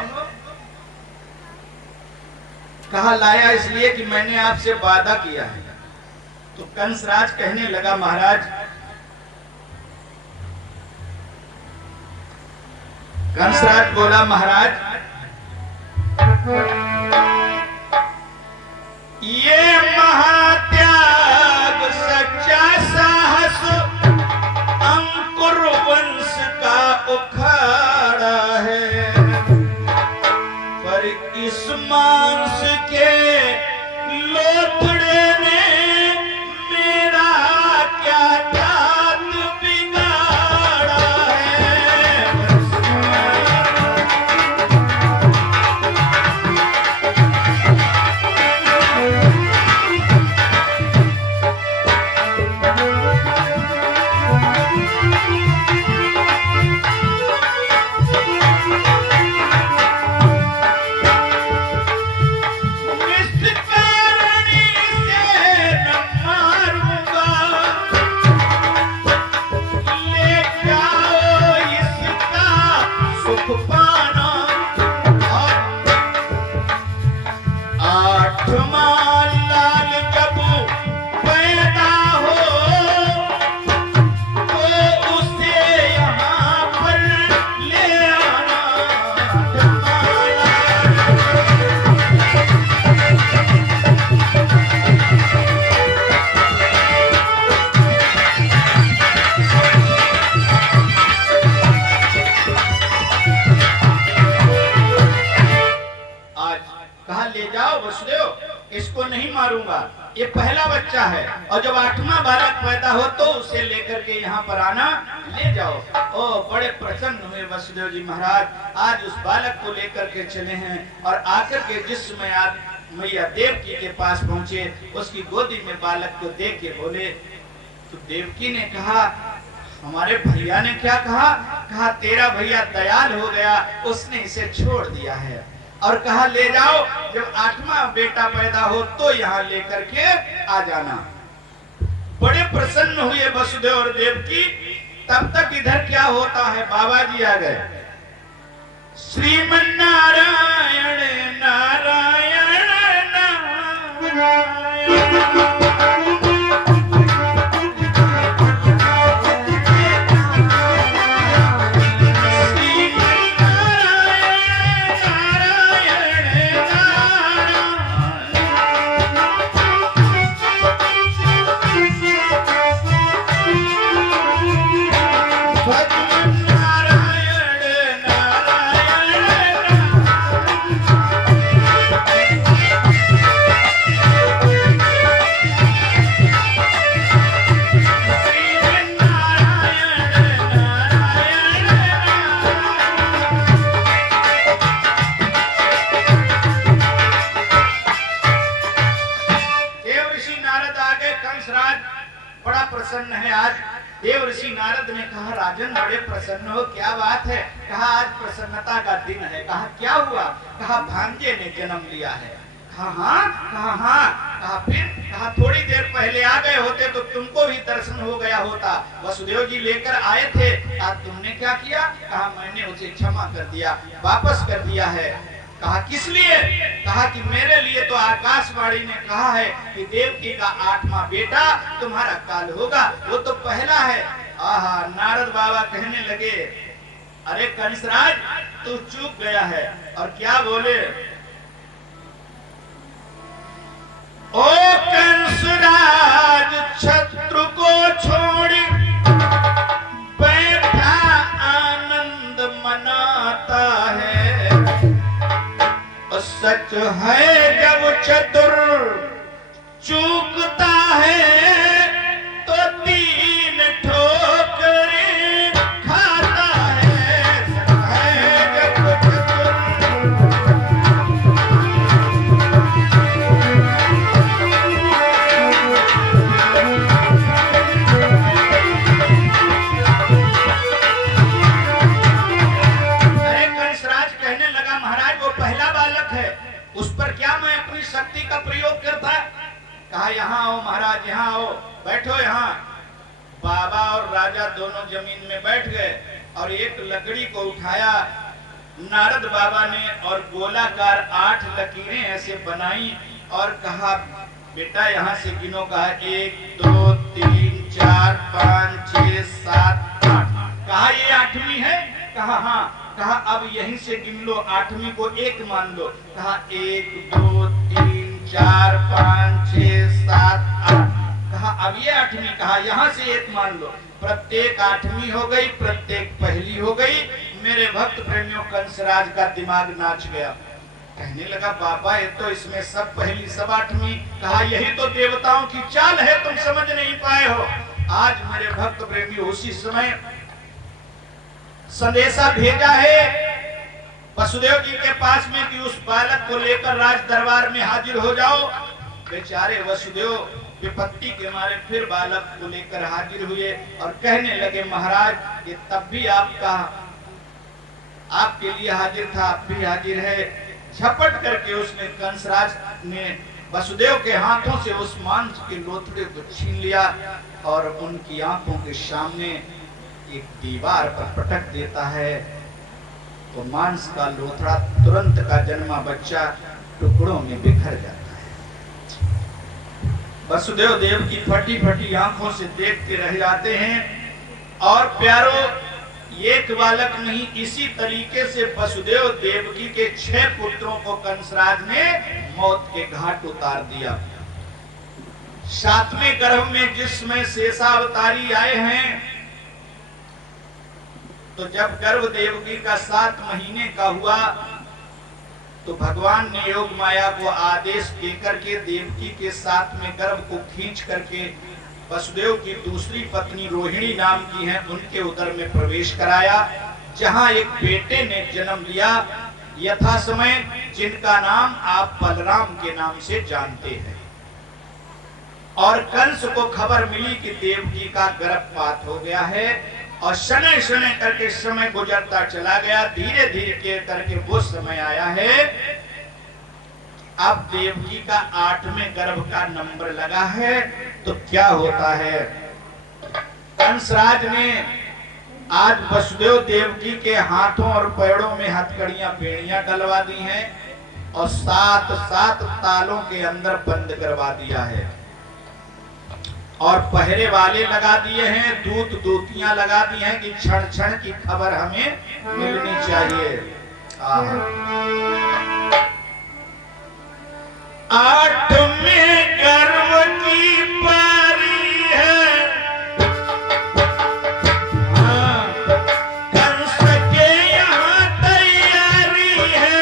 कहा लाया इसलिए कि मैंने आपसे वादा किया है। तो कंसराज कहने लगा, महाराज, कंसराज बोला, महाराज ये महात्याग सच्चा साहस अंकुर वंश का उखाड़ा है, पर इस मांस के लोथड़े ने मेरा क्या जात बिगाड़ा है। इसको नहीं मारूंगा, ये पहला बच्चा है, और जब 8वां बालक पैदा हो तो उसे लेकर के यहाँ पर आना, ले जाओ। ओ बड़े प्रसन्न हुए वसुदेव जी महाराज, आज उस बालक को लेकर के चले हैं और आकर के जिस समय मैया देवकी के पास पहुंचे, उसकी गोदी में बालक को देख के बोले, तो देवकी ने कहा, हमारे भैया ने क्या कहा? कहा तेरा भैया दयाल हो गया, उसने इसे छोड़ दिया है। और कहा ले जाओ, जब 8वां बेटा पैदा हो तो यहाँ लेकर के आ जाना। बड़े प्रसन्न हुए वसुदेव और देवकी। तब तक इधर क्या होता है, बाबा जी आ गए। श्रीमन नारायण नारायण नारायण, प्रसन्न है। आज देव ऋषि नारद ने कहा, राजन बड़े प्रसन्न हो, क्या बात है? कहा आज प्रसन्नता का दिन है। कहा क्या हुआ? कहा भांजे ने जन्म लिया है। कहा हाँ, कहा हाँ, कहा फिर, कहा थोड़ी देर पहले आ गए होते तो तुमको भी दर्शन हो गया होता। वसुदेव जी लेकर आए थे, कहा तुमने क्या किया? कहा मैंने उसे क्षमा कर दिया, वापस कर दिया है। कहा किस लिए? कहा कि मेरे लिए तो आकाशवाणी ने कहा है कि देवकी का 8वां बेटा तुम्हारा काल होगा, वो तो पहला है। आहा, नारद बाबा कहने लगे अरे कंसराज तू चूक गया है। और क्या बोले? ओ कंसराज शत्रु को छोड़ी बैठा आनंद मनाता है। और सच है जब चतुर चूकता है तो 3 ठोकरें खाता है। सच है जब चतुर उस पर क्या मैं अपनी शक्ति का प्रयोग करता? कहा यहाँ आओ महाराज, यहाँ आओ, बैठो यहाँ। बाबा और राजा दोनों जमीन में बैठ गए और एक लकड़ी को उठाया नारद बाबा ने और गोलाकार 8 लकीरें ऐसे बनाई और कहा बेटा यहाँ से गिनो। कहा 1 2 3 4 5 6 7 8। कहा ये 8वीं है? कहा हाँ। कहा अब यहीं से गिन लो, 8वीं को 1 मान लो। कहा 1 2 3 4 5 6 7 8। कहा अब ये 8वीं। कहा यहाँ से 1 मान लो। प्रत्येक 8वीं हो गई, प्रत्येक पहली हो गई। मेरे भक्त प्रेमियों कंसराज का दिमाग नाच गया। कहने लगा बाबा ये तो इसमें सब पहली सब 8वीं। कहा यही तो देवताओं की चाल है, तुम समझ नहीं पाए हो। आज मेरे भक्त प्रेमी उसी समय संदेशा भेजा है वसुदेव जी के पास में कि उस बालक को लेकर राज दरबार में हाजिर हो जाओ। बेचारे वसुदेव विपत्ति के मारे फिर बालक को लेकर हाजिर हुए और कहने लगे महाराज ये तब भी आपके लिए हाजिर था, अब भी हाजिर है। झपट करके उसने कंसराज ने वसुदेव के हाथों से उस मांस के लोथड़े को छीन लिया और उनकी आंखों के सामने एक दीवार पर पटक देता है। तो मांस का लोथड़ा तुरंत का जन्मा बच्चा टुकड़ों में बिखर जाता है। वसुदेव देव की फटी फटी आंखों से देखते रह जाते हैं। और प्यारो एक बालक नहीं, इसी तरीके से वसुदेव देवकी के 6 पुत्रों को कंसराज ने मौत के घाट उतार दिया। 7वें गर्भ में जिसमें शेषावतारी आए हैं, तो जब गर्भ देवकी का 7 महीने का हुआ तो भगवान ने योग माया को आदेश देकर के देवकी के 7वें गर्भ को खींच करके वसुदेव की दूसरी पत्नी रोहिणी नाम की है उनके उदर में प्रवेश कराया, जहां एक बेटे ने जन्म लिया यथा समय, जिनका नाम आप बलराम के नाम से जानते हैं। और कंस को खबर मिली कि देवकी का गर्भपात हो गया है और शनै शनै करके समय गुजरता चला गया। धीरे धीरे करके वो समय आया है, अब देवकी का 8वें गर्भ का नंबर लगा है। तो क्या होता है, कंसराज ने आज वसुदेव देवकी के हाथों और पैरों में हथकड़ियां बेड़ियां डलवा दी हैं और 7 तालों के अंदर बंद करवा दिया है और पहरे वाले लगा दिए हैं, दूतियां लगा दी हैं कि क्षण क्षण की खबर हमें मिलनी चाहिए। 8वें गर्भ की पारी है, कंस के यहाँ तैयारी है।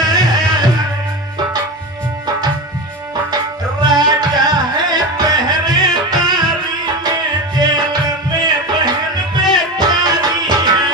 राजा है पहरेदारी में, जेल में बहन बेचारी है।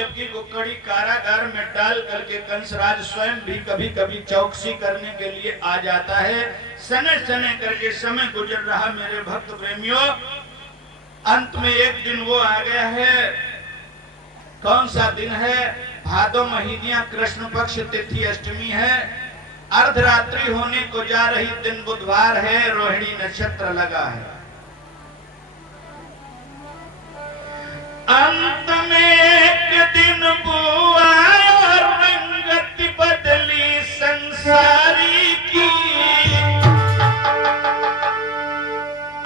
देवकी को कड़ी कारागार में डाल करके कंसराज स्वयं भी कभी कभी चौकसी करने के लिए आ जाता है। सने सने करके समय गुजर रहा मेरे भक्त प्रेमियों। अंत में एक दिन वो आ गया है। कौन सा दिन है? भादो महीनिया कृष्ण पक्ष तिथि अष्टमी है। अर्धरात्रि होने को जा रही, दिन बुधवार है, रोहिणी नक्षत्र लगा है। अंत में एक दिन बुआ और रंगत बदली संसारी की,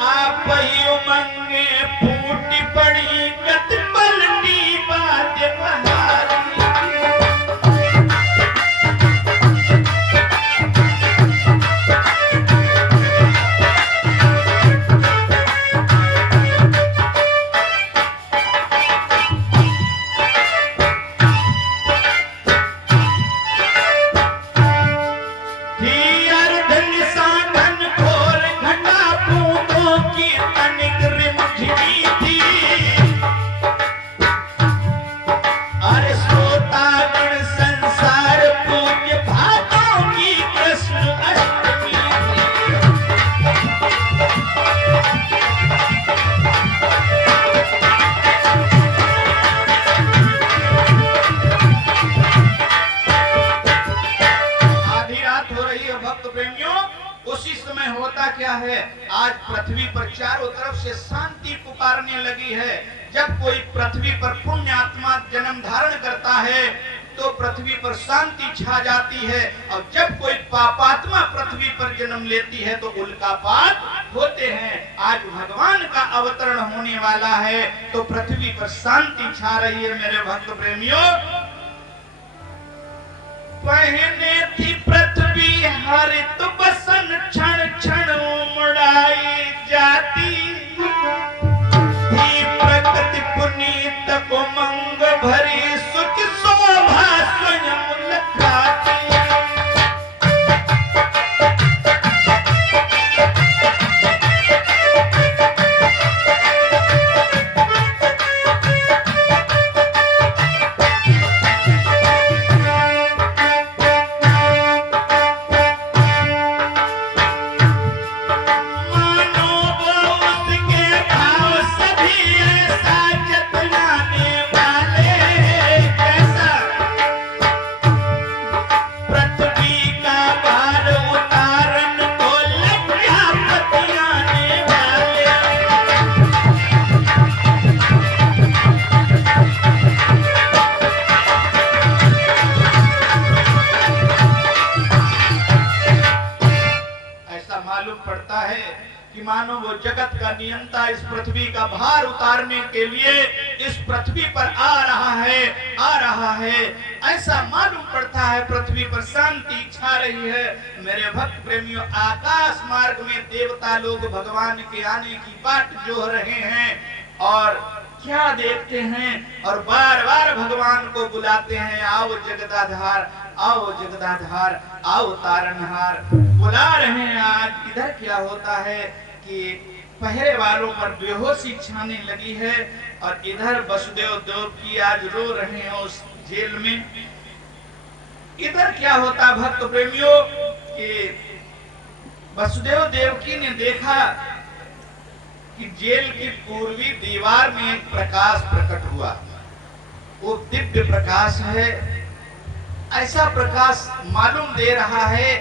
आप ही उमंगे फूट पड़ी गत पलटी बात बहारी। क्या है, आज पृथ्वी पर चारों तरफ से शांति पुकारने लगी है। जब कोई पृथ्वी पर पुण्य आत्मा जन्म धारण करता है तो पृथ्वी पर शांति छा जाती है, और जब कोई पापात्मा पृथ्वी पर जन्म लेती है तो उल्कापात होते हैं। आज भगवान का अवतरण होने वाला है तो पृथ्वी पर शांति छा रही है मेरे भक्त प्रेमियों। पहने थी पृथ्वी हरित बसन क्षण क्षण उमड़ाई जाती, प्रकृति पुनीत उमंग भरी सुख शोभा स्वयं लखाती। पड़ता है कि मानो वो जगत का नियंता इस पृथ्वी का भार उतारने के लिए इस पृथ्वी पर आ रहा है। ऐसा मालूम पड़ता है। पृथ्वी पर शांति छा रही है। मेरे भक्त प्रेमियों, आकाश मार्ग में देवता लोग भगवान के आने की बाट जोह रहे हैं और क्या देखते हैं, और बार बार भगवान को बुलाते हैं, आओ जगदाधार, आओ जगदाधार, आओ तारनहार, बुला रहे हैं। आज इधर क्या होता है कि पहरे वालों पर बेहोशी छाने लगी है और इधर वसुदेव देवकी आज रो रहे हैं उस जेल में। इधर क्या होता भक्त प्रेमियों कि वसुदेव देवकी ने देखा कि जेल की पूर्वी दीवार में एक प्रकाश प्रकट हुआ। वो दिव्य प्रकाश है। ऐसा प्रकाश मालूम दे रहा है।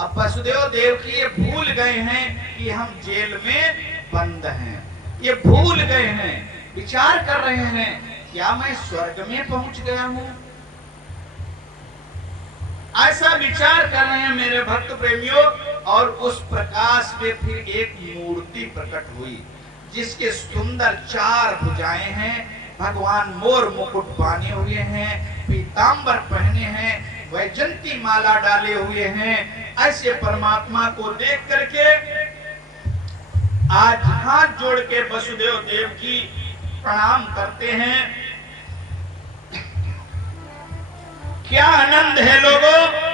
अब वसुदेव देवकी ये भूल गए हैं कि हम जेल में बंद हैं। ये भूल गए हैं, विचार कर रहे हैं, क्या मैं स्वर्ग में पहुंच गया हूं? ऐसा विचार कर रहे हैं मेरे भक्त प्रेमियों। और उस प्रकाश में फिर एक मूर्ति प्रकट हुई जिसके सुंदर 4 भुजाएं हैं। भगवान मोर मुकुट बांधे हुए हैं, पीतांबर पहने हैं, वैजंती माला डाले हुए हैं। ऐसे परमात्मा को देख करके आज हाथ जोड़ के वसुदेव देवकी प्रणाम करते हैं। क्या आनंद है लोगों।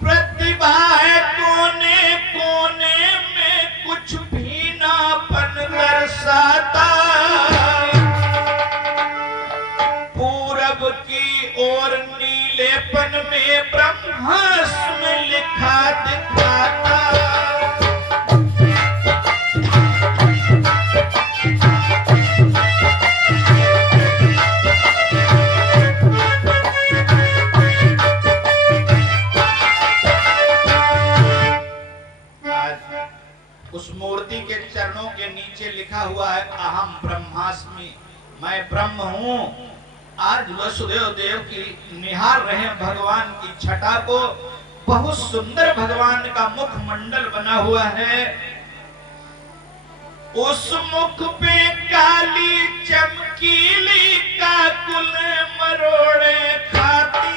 प्रतिभा है कोने कोने में, कुछ भी नापन दर्शाता। मैं ब्रह्म हूं। आज वसुदेव देव की निहार रहे भगवान की छटा को। बहुत सुंदर भगवान का मुख मंडल बना हुआ है। उस मुख पे काली चमकीली काकुल मरोड़े खाती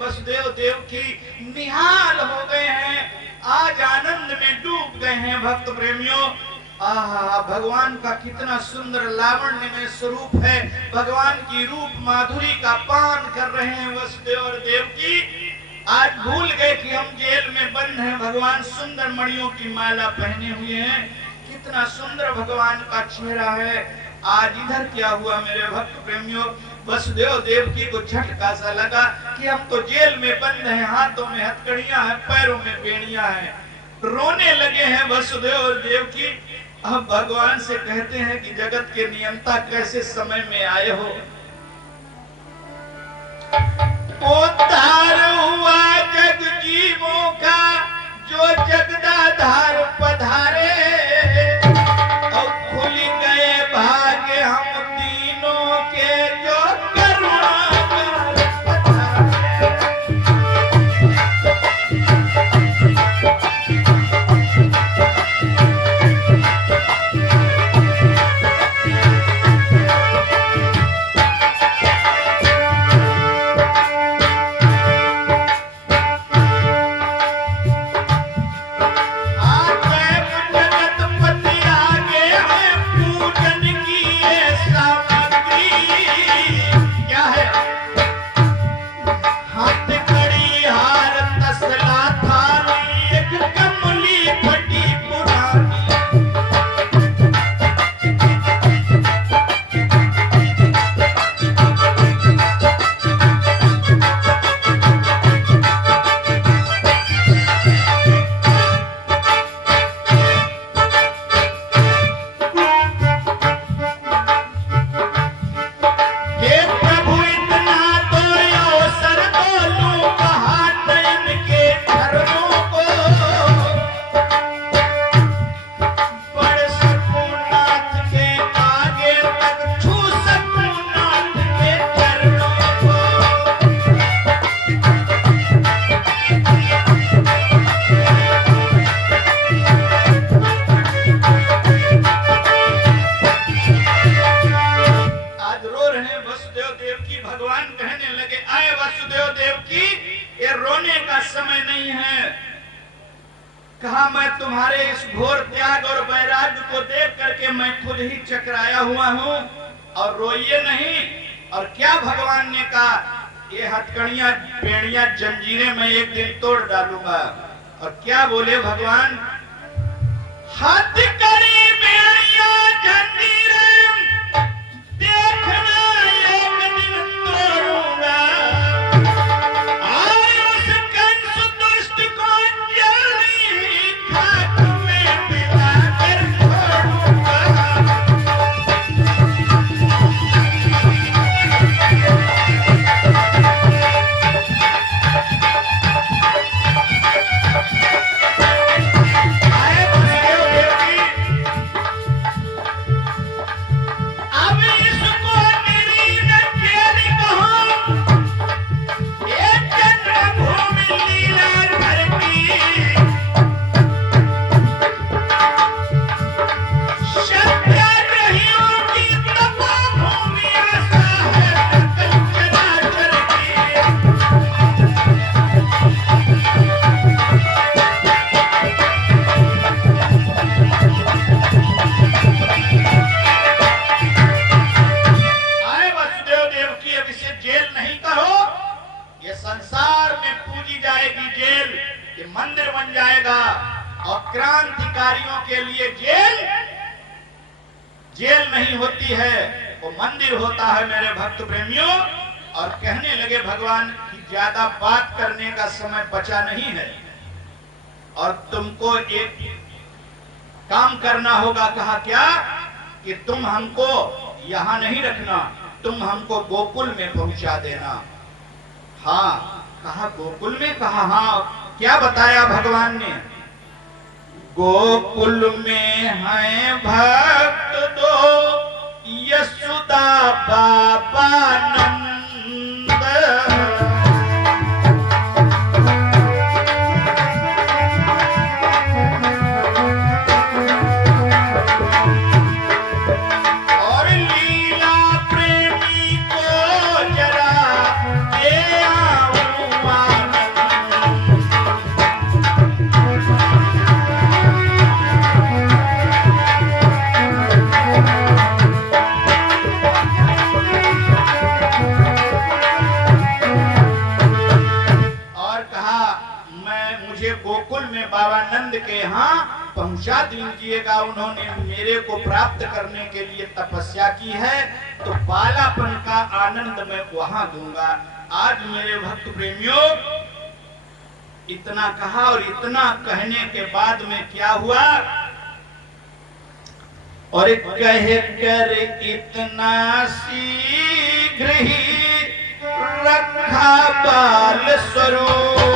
वसुदेव देव की निहाल हो गए हैं। आज आनंद में डूब गए हैं भक्त प्रेमियों। आहा, भगवान का कितना सुंदर लावण्य में स्वरूप है। भगवान की रूप माधुरी का पान कर रहे हैं वसुदेव और देव की। आज भूल गए कि हम जेल में बंद हैं। भगवान सुंदर मणियों की माला पहने हुए हैं। कितना सुंदर भगवान का चेहरा है। आज इधर क्या हुआ मेरे भक्त प्रेमियों, वसुदेव देवकी को झटका सा लगा कि हम तो जेल में बंद हैं, हाथों में हथकड़ियां हैं, पैरों में बेड़ियां हैं। रोने लगे हैं वसुदेव देवकी। अब भगवान से कहते हैं कि जगत के नियंता कैसे समय में आए हो। उद्धार हुआ जग जीवों का जो जगदाधार पधारे, और खुल गए भाग्य हम तीनों के जो कहा मैं तुम्हारे इस घोर त्याग और वैराग्य को देख करके मैं खुद ही चकराया हुआ हूँ, और रोइए नहीं। और क्या भगवान ने कहा, ये हथकड़ियां बेड़ियां जंजीरें मैं एक दिन तोड़ डालूंगा। और क्या बोले भगवान, हथकड़ी बेड़ियां जंजीरें देखना एक दिन तोड़ूंगा। संसार में पूजी जाएगी जेल, ये मंदिर बन जाएगा। और क्रांतिकारियों के लिए जेल नहीं होती है, वो मंदिर होता है मेरे भक्त प्रेमियों। और कहने लगे भगवान की ज्यादा बात करने का समय बचा नहीं है और तुमको एक काम करना होगा। कहा क्या? कि तुम हमको यहां नहीं रखना, तुम हमको गोकुल में पहुंचा देना। हाँ, कहा गोकुल में? कहा हाँ। क्या बताया भगवान ने? गोकुल में हैं भक्त दो, यशोदा बाबा नंद। बाबा नंद के यहाँ पहुंचा दीजिएगा। उन्होंने मेरे को प्राप्त करने के लिए तपस्या की है, तो बालापन का आनंद मैं वहां दूंगा। आज मेरे भक्त प्रेमियों, इतना कहा और इतना कहने के बाद में क्या हुआ? और कह कर इतना शीघ्र ही रखा बाल स्वरूप।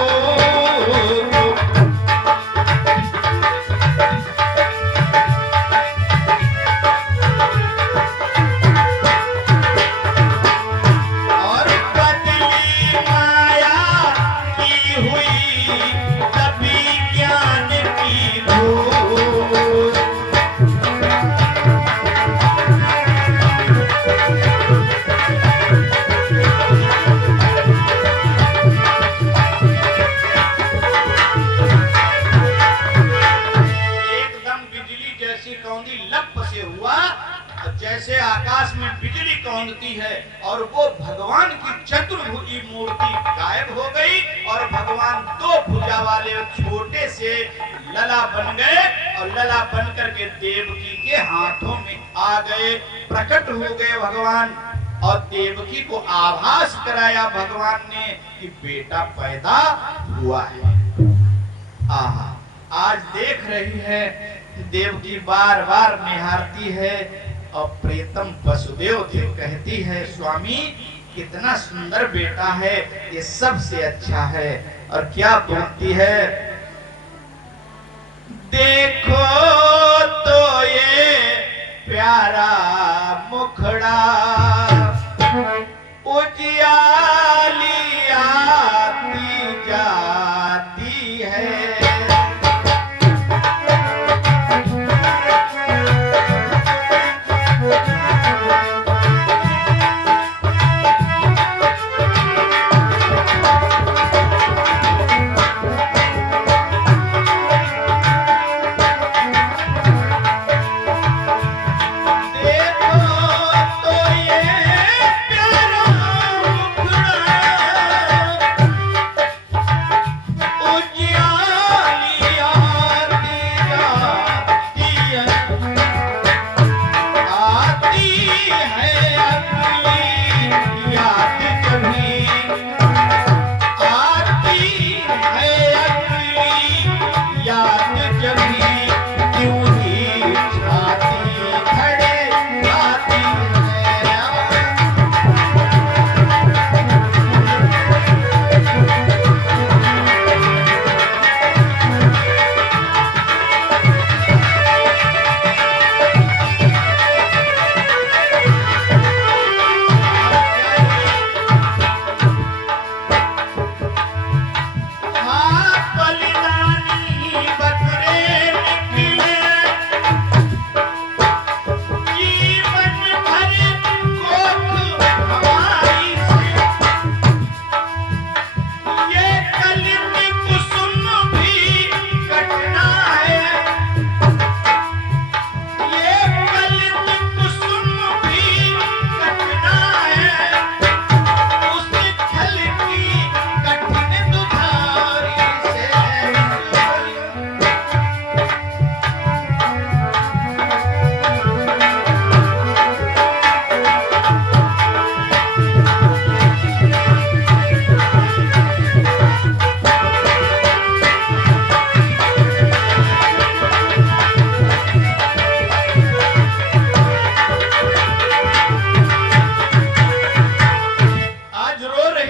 जैसे आकाश में बिजली कौंधती है और वो भगवान की चतुर्भुजी मूर्ति गायब हो गई और भगवान दो भुजा वाले छोटे से लला बन गए और लला बनकर के देवकी के हाथों में आ गए, प्रकट हो गए भगवान। और देवकी को आभास कराया भगवान ने कि बेटा पैदा हुआ है। आहा, आज देख रही है देवकी बार बार निहारती है और प्रीतम वसुदेव देव कहती है, स्वामी कितना सुंदर बेटा है, ये सबसे अच्छा है। और क्या बोलती है? देखो तो ये प्यारा मुखड़ा, उजियाली आती जाती है। देखो तो ये प्यारा मुखड़ा,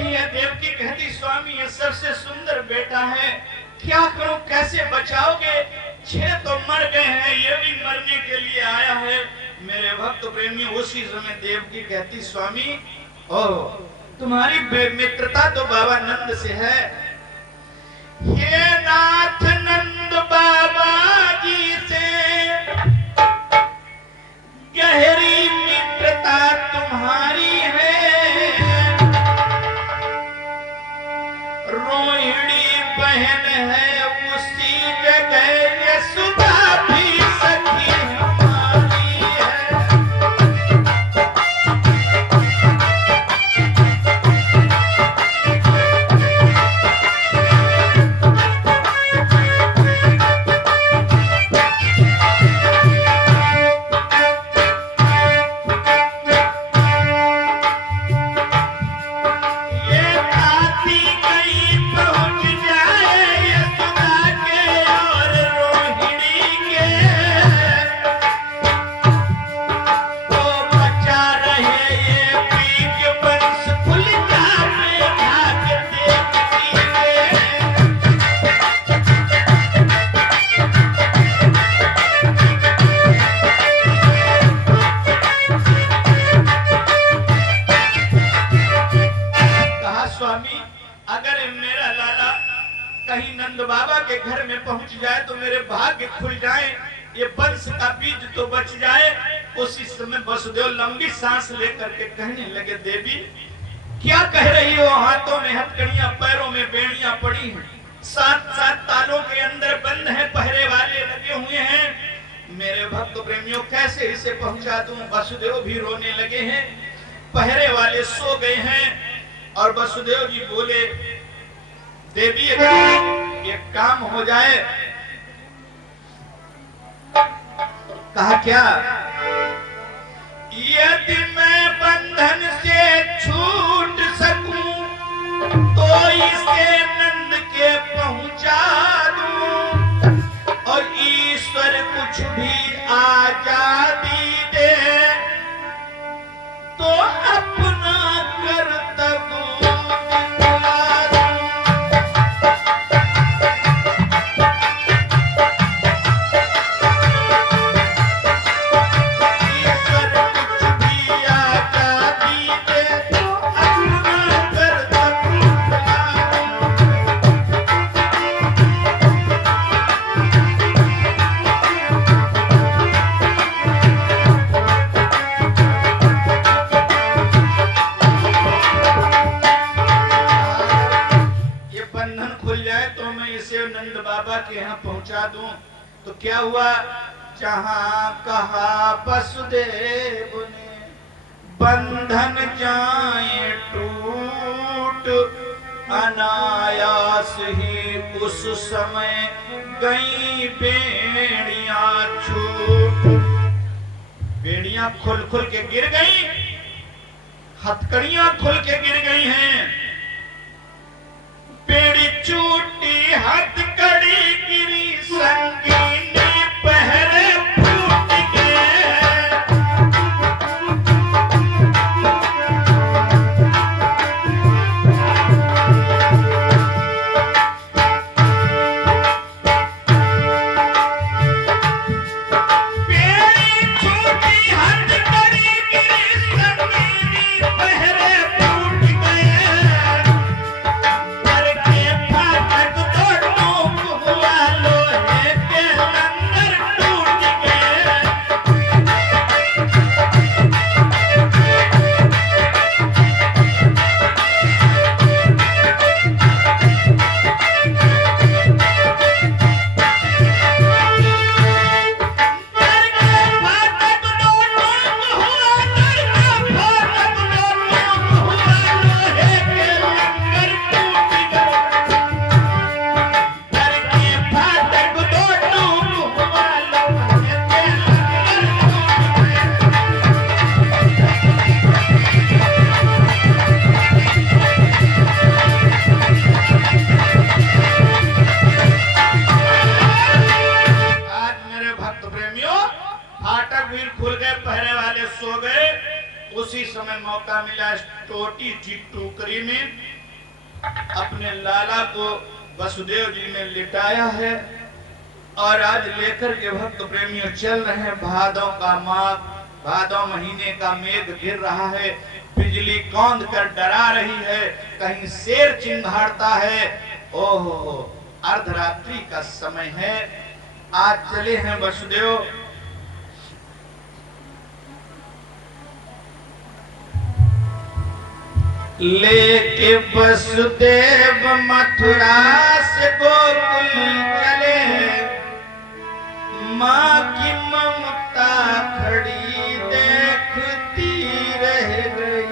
रही है। देवकी कहती स्वामी ये सबसे सुंदर बेटा है, क्या करूं, कैसे बचाओगे? 6 तो मर गए हैं, ये भी मरने के लिए आया है। मेरे भक्त प्रेमी उसी समय देवकी कहती स्वामी ओ तुम्हारी मित्रता तो बाबा नंद से है। ये नाथ नंद बाबा जी से गहरी मित्रता तुम्हारी है। रोहिणी बहन है उसी जगह यशोदा भी सखी हमारी है। स्वामी अगर मेरा लाला कहीं नंद बाबा के घर में पहुंच जाए तो मेरे भाग्य खुल जाए, ये वंश का बीज तो बच जाए। उसी समय वसुदेव लंबी सांस लेकर के कहने लगे देवी क्या कह रही हो? हाथों में हथकड़ियां, पैरों में बेड़ियां पड़ी हैं, 7 तालों के अंदर बंद है, पहरे वाले लगे हुए हैं। मेरे भक्त प्रेमियों कैसे इसे पहुंचा दूं? वसुदेव भी रोने लगे हैं, पहरे वाले सो गए हैं। और वसुदेव जी बोले देवी एक काम हो जाए। कहा क्या? यदि मैं बंधन से छूट सकूं तो इसे नंद के पहुंचा दूं, और ईश्वर कुछ भी आजादी दे तो अपना कर्तव्य नंद बाबा के यहाँ पहुंचा दूं। तो क्या हुआ? जहां कहा वसुदेव ने बंधन जाए टूट, अनायास ही उस समय गई बेड़ियां छूट। बेड़ियां खुल खुल के गिर गई, हथकड़ियां खुल के गिर गई हैं। बेड़ी चूटी, हथकड़ी गिरी, संगीनी पहरे फूट गए। बेड़ी चूटी, हथकड़ी गिरी, संगीनी पहरे फूट गए। उसी समय मौका मिला टोटी थी टोकरी में अपने लाला को वसुदेव जी ने लिटाया है और आज लेकर के भक्त प्रेमियों चल रहे हैं। भादों का माघ, भादों महीने का मेघ गिर रहा है, बिजली कौंध कर डरा रही है, कहीं शेर चिंघाड़ता है। ओहो, अर्धरात्रि का समय है। आज चले हैं वसुदेव लेके वसुदेव मथुरा से गोकुल चले, माँ की ममता खड़ी देखती रह गई।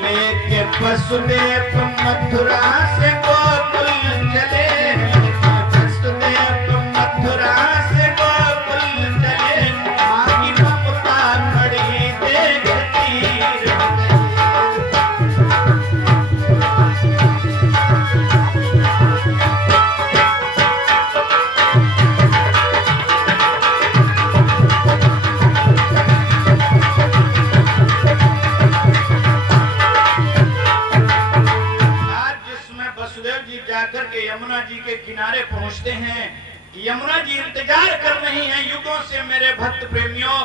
लेके वसुदेव मथुरा से गोकुल चले, वसुदेव मथुरा से गोकुल चले, माँ की ममता खड़ी देखती रह जाकर के यमुना जी के किनारे पहुंचते हैं। यमुना जी इंतजार कर रही हैं युगों से मेरे भक्त प्रेमियों।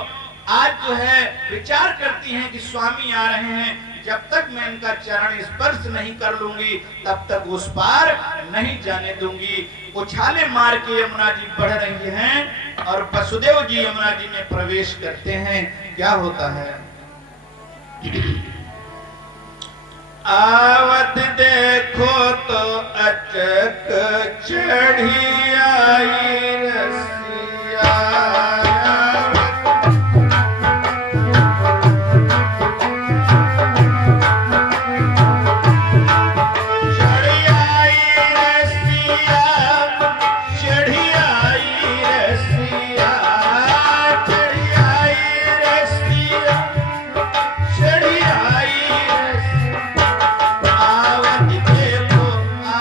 आज जो है विचार करती हैं कि स्वामी आ रहे हैं, जब तक मैं इनका चरण स्पर्श नहीं कर लूंगी तब तक उस पार नहीं जाने दूंगी। उछाले मार के यमुना जी बढ़ रही हैं और वसुदेव जी यमुना जी में प्रवेश करते हैं। क्या होता है? आवत देखो तो अचक चढ़ी आई रसिया, चढ़ी आई रसिया, चढ़ी आई रसिया, चढ़ी आई रसिया, चढ़ी आई आवत देखो तो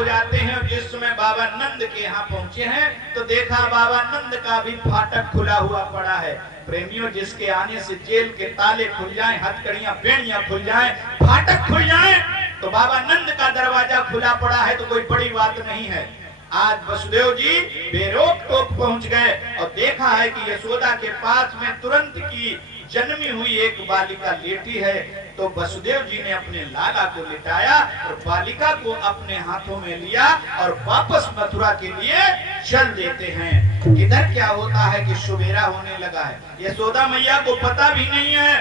हो जाते हैं। और जिस समय बाबा नंद के यहाँ पहुंचे हैं तो देखा बाबा नंद का भी फाटक खुला हुआ पड़ा है। प्रेमियों, जिसके आने से जेल के ताले खुल जाएं, हथकड़ियां बेड़ियां खुल जाएं, फाटक खुल जाएं, तो बाबा नंद का दरवाजा खुला पड़ा है तो कोई बड़ी बात नहीं है। आज वसुदेव जी बेरोक टोक पहुंच गए और देखा है कि यशोदा के पास में तुरंत की जन्मी हुई एक बालिका लेटी है। तो वसुदेव जी ने अपने लाला को लिटाया और बालिका को अपने हाथों में लिया और वापस मथुरा के लिए चल देते हैं। इधर क्या होता है कि सुबेरा होने लगा है। यशोदा मैया को पता भी नहीं है।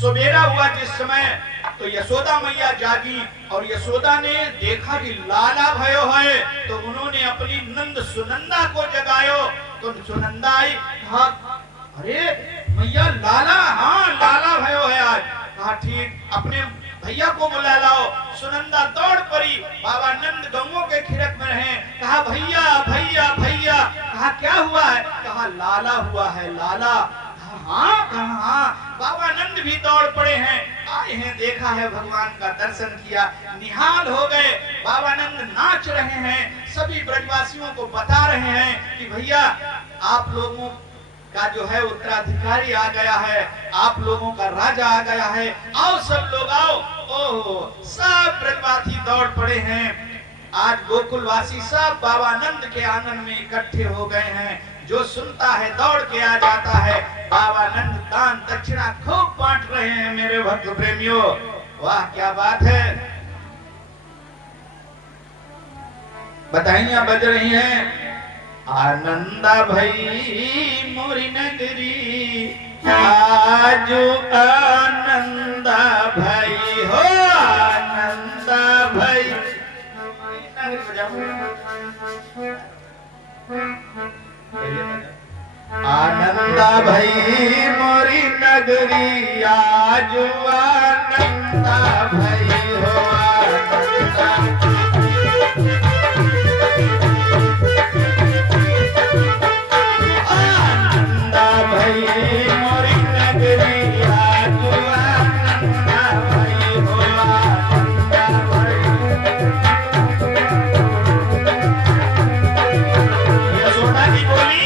सुबेरा हुआ जिस समय तो यशोदा मैया जागी और यशोदा ने देखा कि लाला भयो है, तो उन्होंने अपनी नंद सुनंदा को जगायो। तो सुनंदा आई, कहा अरे मैया लाला, हाँ लाला भयो है आज। कहा ठीक, अपने भैया को बुला लाओ। सुनंदा दौड़ पड़ी, बाबा नंद गंगों के खिड़क में रहे। कहा भैया भैया भैया। कहा क्या हुआ है? कहा लाला हुआ है लाला। हाँ कहा बाबा नंद भी दौड़ पड़े हैं, आए हैं, देखा है, भगवान का दर्शन किया, निहाल हो गए। बाबा नंद नाच रहे हैं, सभी ब्रजवासियों को बता रहे हैं कि भैया आप लोगों का जो है उत्तराधिकारी आ गया है, आप लोगों का राजा आ गया है, आओ सब लोग आओ। ओहो, सब ब्रजवासी दौड़ पड़े हैं। आज गोकुलवासी सब बाबा नंद के आंगन में इकट्ठे हो गए हैं। जो सुनता है दौड़ के आ जाता है। बाबा नंद दान दक्षिणा खूब बांट रहे हैं मेरे भक्त प्रेमियों। वाह क्या बात है। बताइए बज रही हैं। आनंदा भई मोरी नगरी, आजू आनंदा भई हो, आनंदा भई आनंदा भई मोरी नगरी, आजू आनंदा भई हो, आनंदा भई मोरी नगरी, आजू आनंदा भई हो, आनंदा भई। यशोदा जी बोली,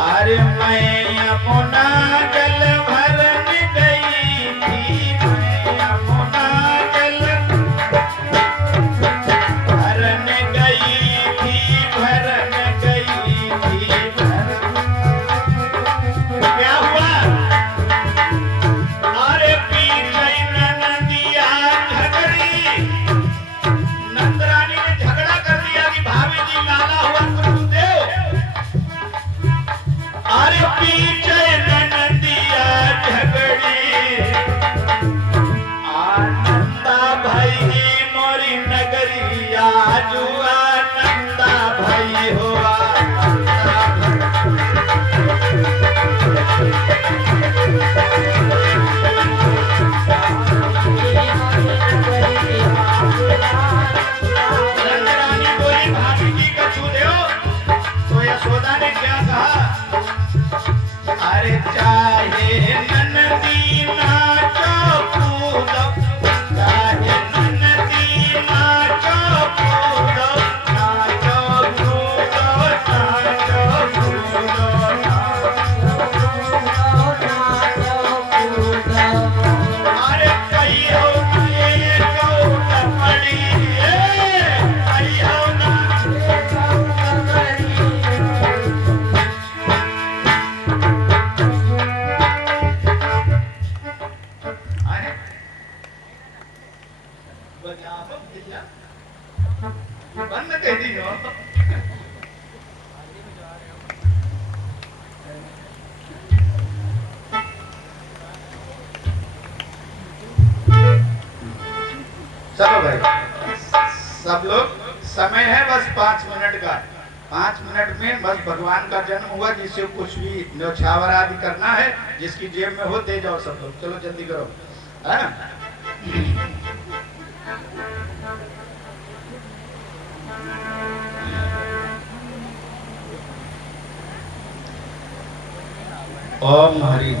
अरे मैं यमुना जल भरने गई थी, मैं यमुना जल भरने गई थी, भरने गई थी, क्या हुआ? अरे पीछे नंदिया झगड़ी, नंदरानी ने झगड़ा कर दिया कि भाभी जी लाला हुआ तुम देव। अरे पीछे नंदिया झगड़ी, आनंदा भई मोरी नगरी, आजू आनंदा भई हो, आनंदा नंदरानी बोली भाभी जी का छू दो। तो यशोदा ने क्या कहा? अरे चाहे नंदी नाचो कूदो, चाहे नंदी नाचो कूदो, नाचो कूदो, नाचो कूदो, अरे कहियो ना ये कौन पड़ी, कहियो ना बंद कर दी हो। चलो भाई सब लोग, समय है बस 5 मिनट का। 5 मिनट में बस भगवान का जन्म हुआ, जिससे कुछ भी न्यौछावर आदि करना है, जिसकी जेब में हो दे जाओ सब लोग। चलो जल्दी करो, है ना? ओम हरि।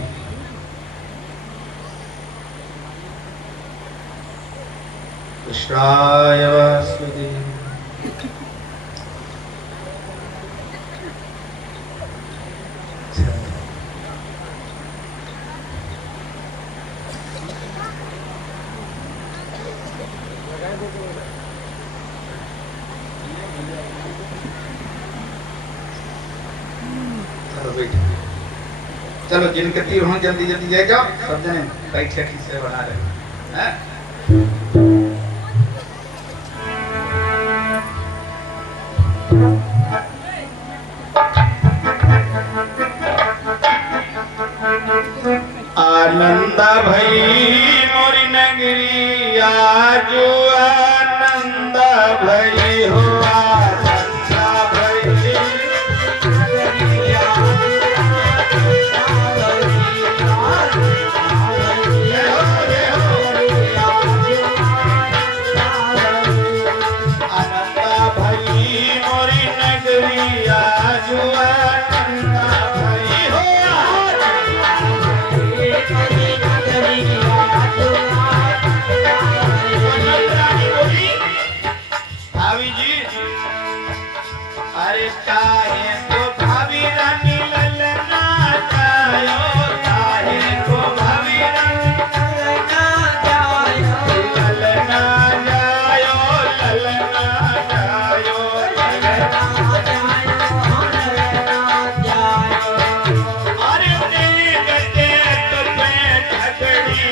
कृष्णाय वासुदेव। चलो बैठ, चलो जिनके तीर हो जल्दी जल्दी ले जाओ, सब जने बैठे ठीक से बना रहे हैं। आनंद भई मोरी नगरी आजू आनंद भई हो आनंद भई आनंद भई मोरी नगरी आजू आनंद भई हो भाभी जी, अरे काहे को भाभी रानी ललना जायो, काहे को भाभी रानी ललना जायो, ललना जायो, ललना जायो, अरे देखते तुझे झगड़ी,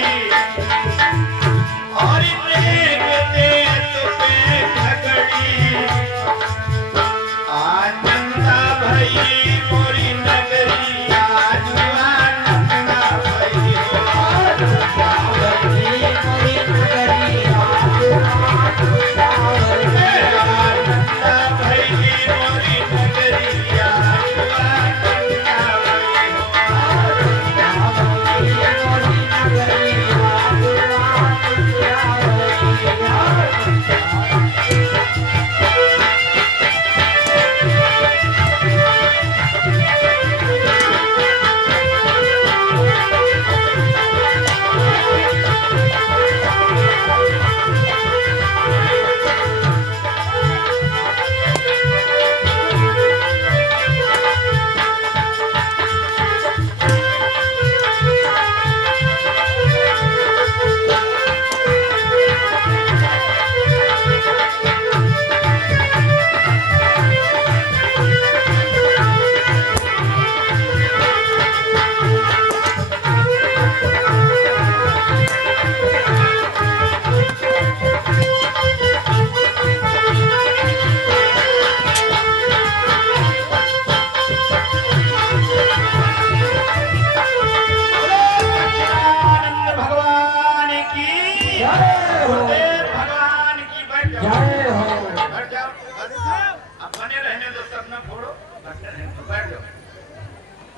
और देखते तुझे झगड़ी, आनंद भई मोरी नगरी आज आनंद भई हो आनंद भई मोरी नगरी आज आनंद भई मोरी नगरी आज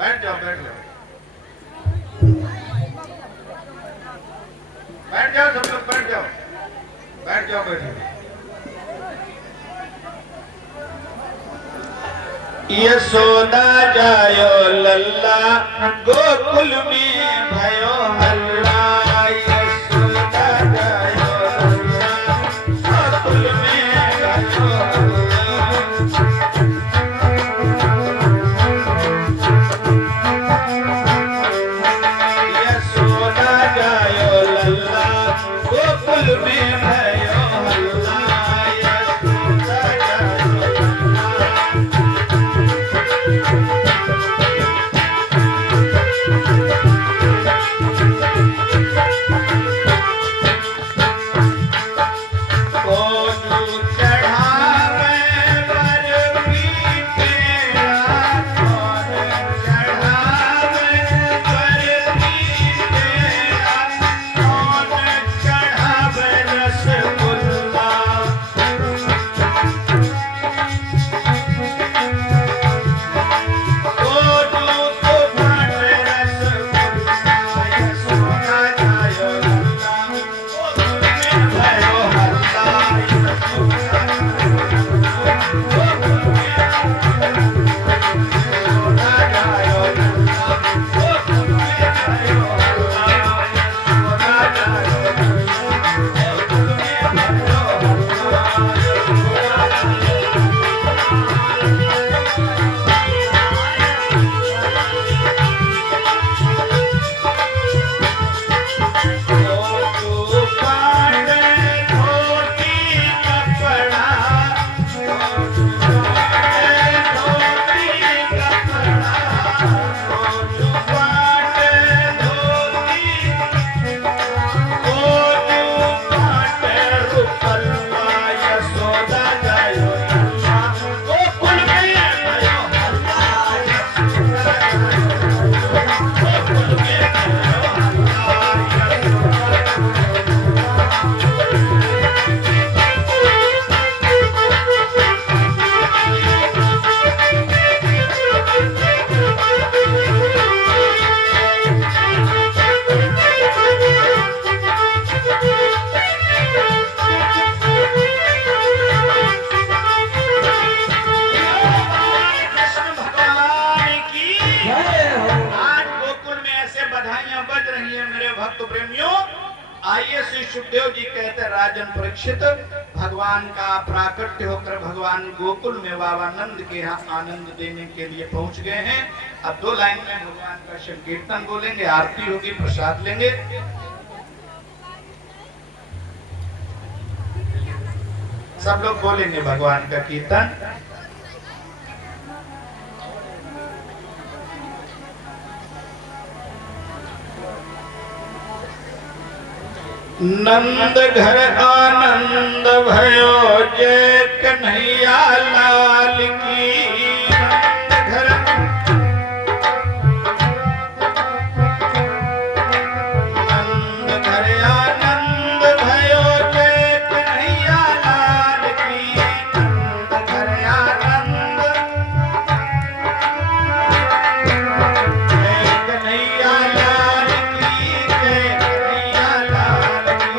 बैठ जाओ, बैठ जाओ, बैठ जाओ, सब लोग बैठ जाओ, बैठ जाओ, बैठ जाओ। यशोदा जायो लल्ला गोकुल में भयो हल्ला, यशोदा जायो लल्ला गोकुल में भयो यशोदा जायो लल्ला गोकुल में भयो हल्ला, यशोदा जायो लल्ला बधाइयां बज रही हैं मेरे भक्त प्रेमियों। आइए श्री सुखदेव जी कहते हैं, राजन परीक्षित, भगवान का प्राकट्य होकर भगवान गोकुल में बाबा नंद के यहाँ आनंद देने के लिए पहुंच गए हैं। अब 2 लाइन में भगवान का संकीर्तन बोलेंगे, आरती होगी, प्रसाद लेंगे। सब लोग बोलेंगे भगवान का कीर्तन। नंद घर आनंद भयो, जय कन्हैया लाल की। नंद घर आनंद भयो, जय कन्हैया लाल की। नंद घर आनंद जय कन्हैया लाल की, जय कन्हैया लाल की।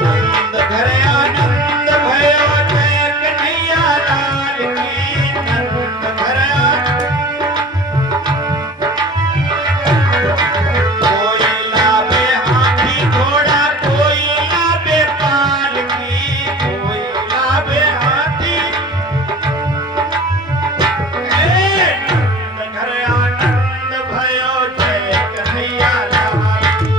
नंद घर आनंद भयो, जय कन्हैया लाल की। नंद घर कोई लावे हाथी घोड़ा, कोई लावे पालकी, कोई लावे हाथी। नंद घर आनंद भयो, जय कन्हैया लाल की।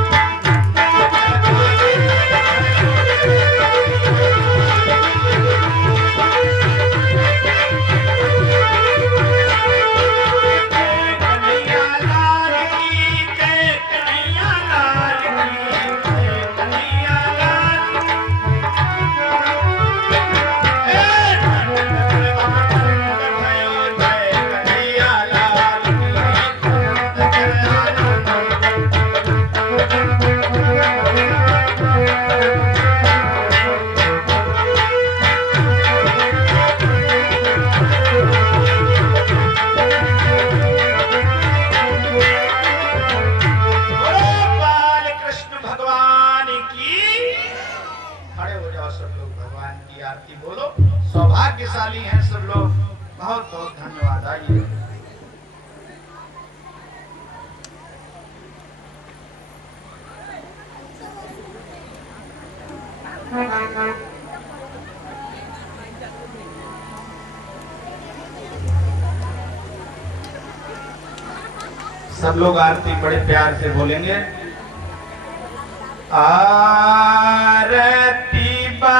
जय कन्हैया लाल की, जय कन्हैया लाल की, जय कन्हैया लाल की। नंद घर आनंद भयो, जय कन्हैया लाल की। नंद घर बोलो बाल कृष्ण भगवान की। खड़े हो जाओ सब लोग, भगवान की आरती बोलो। सौभाग्यशाली हैं सब लोग, बहुत बहुत धन्यवाद। आइए सब लोग आरती बड़े प्यार से बोलेंगे। आरती बा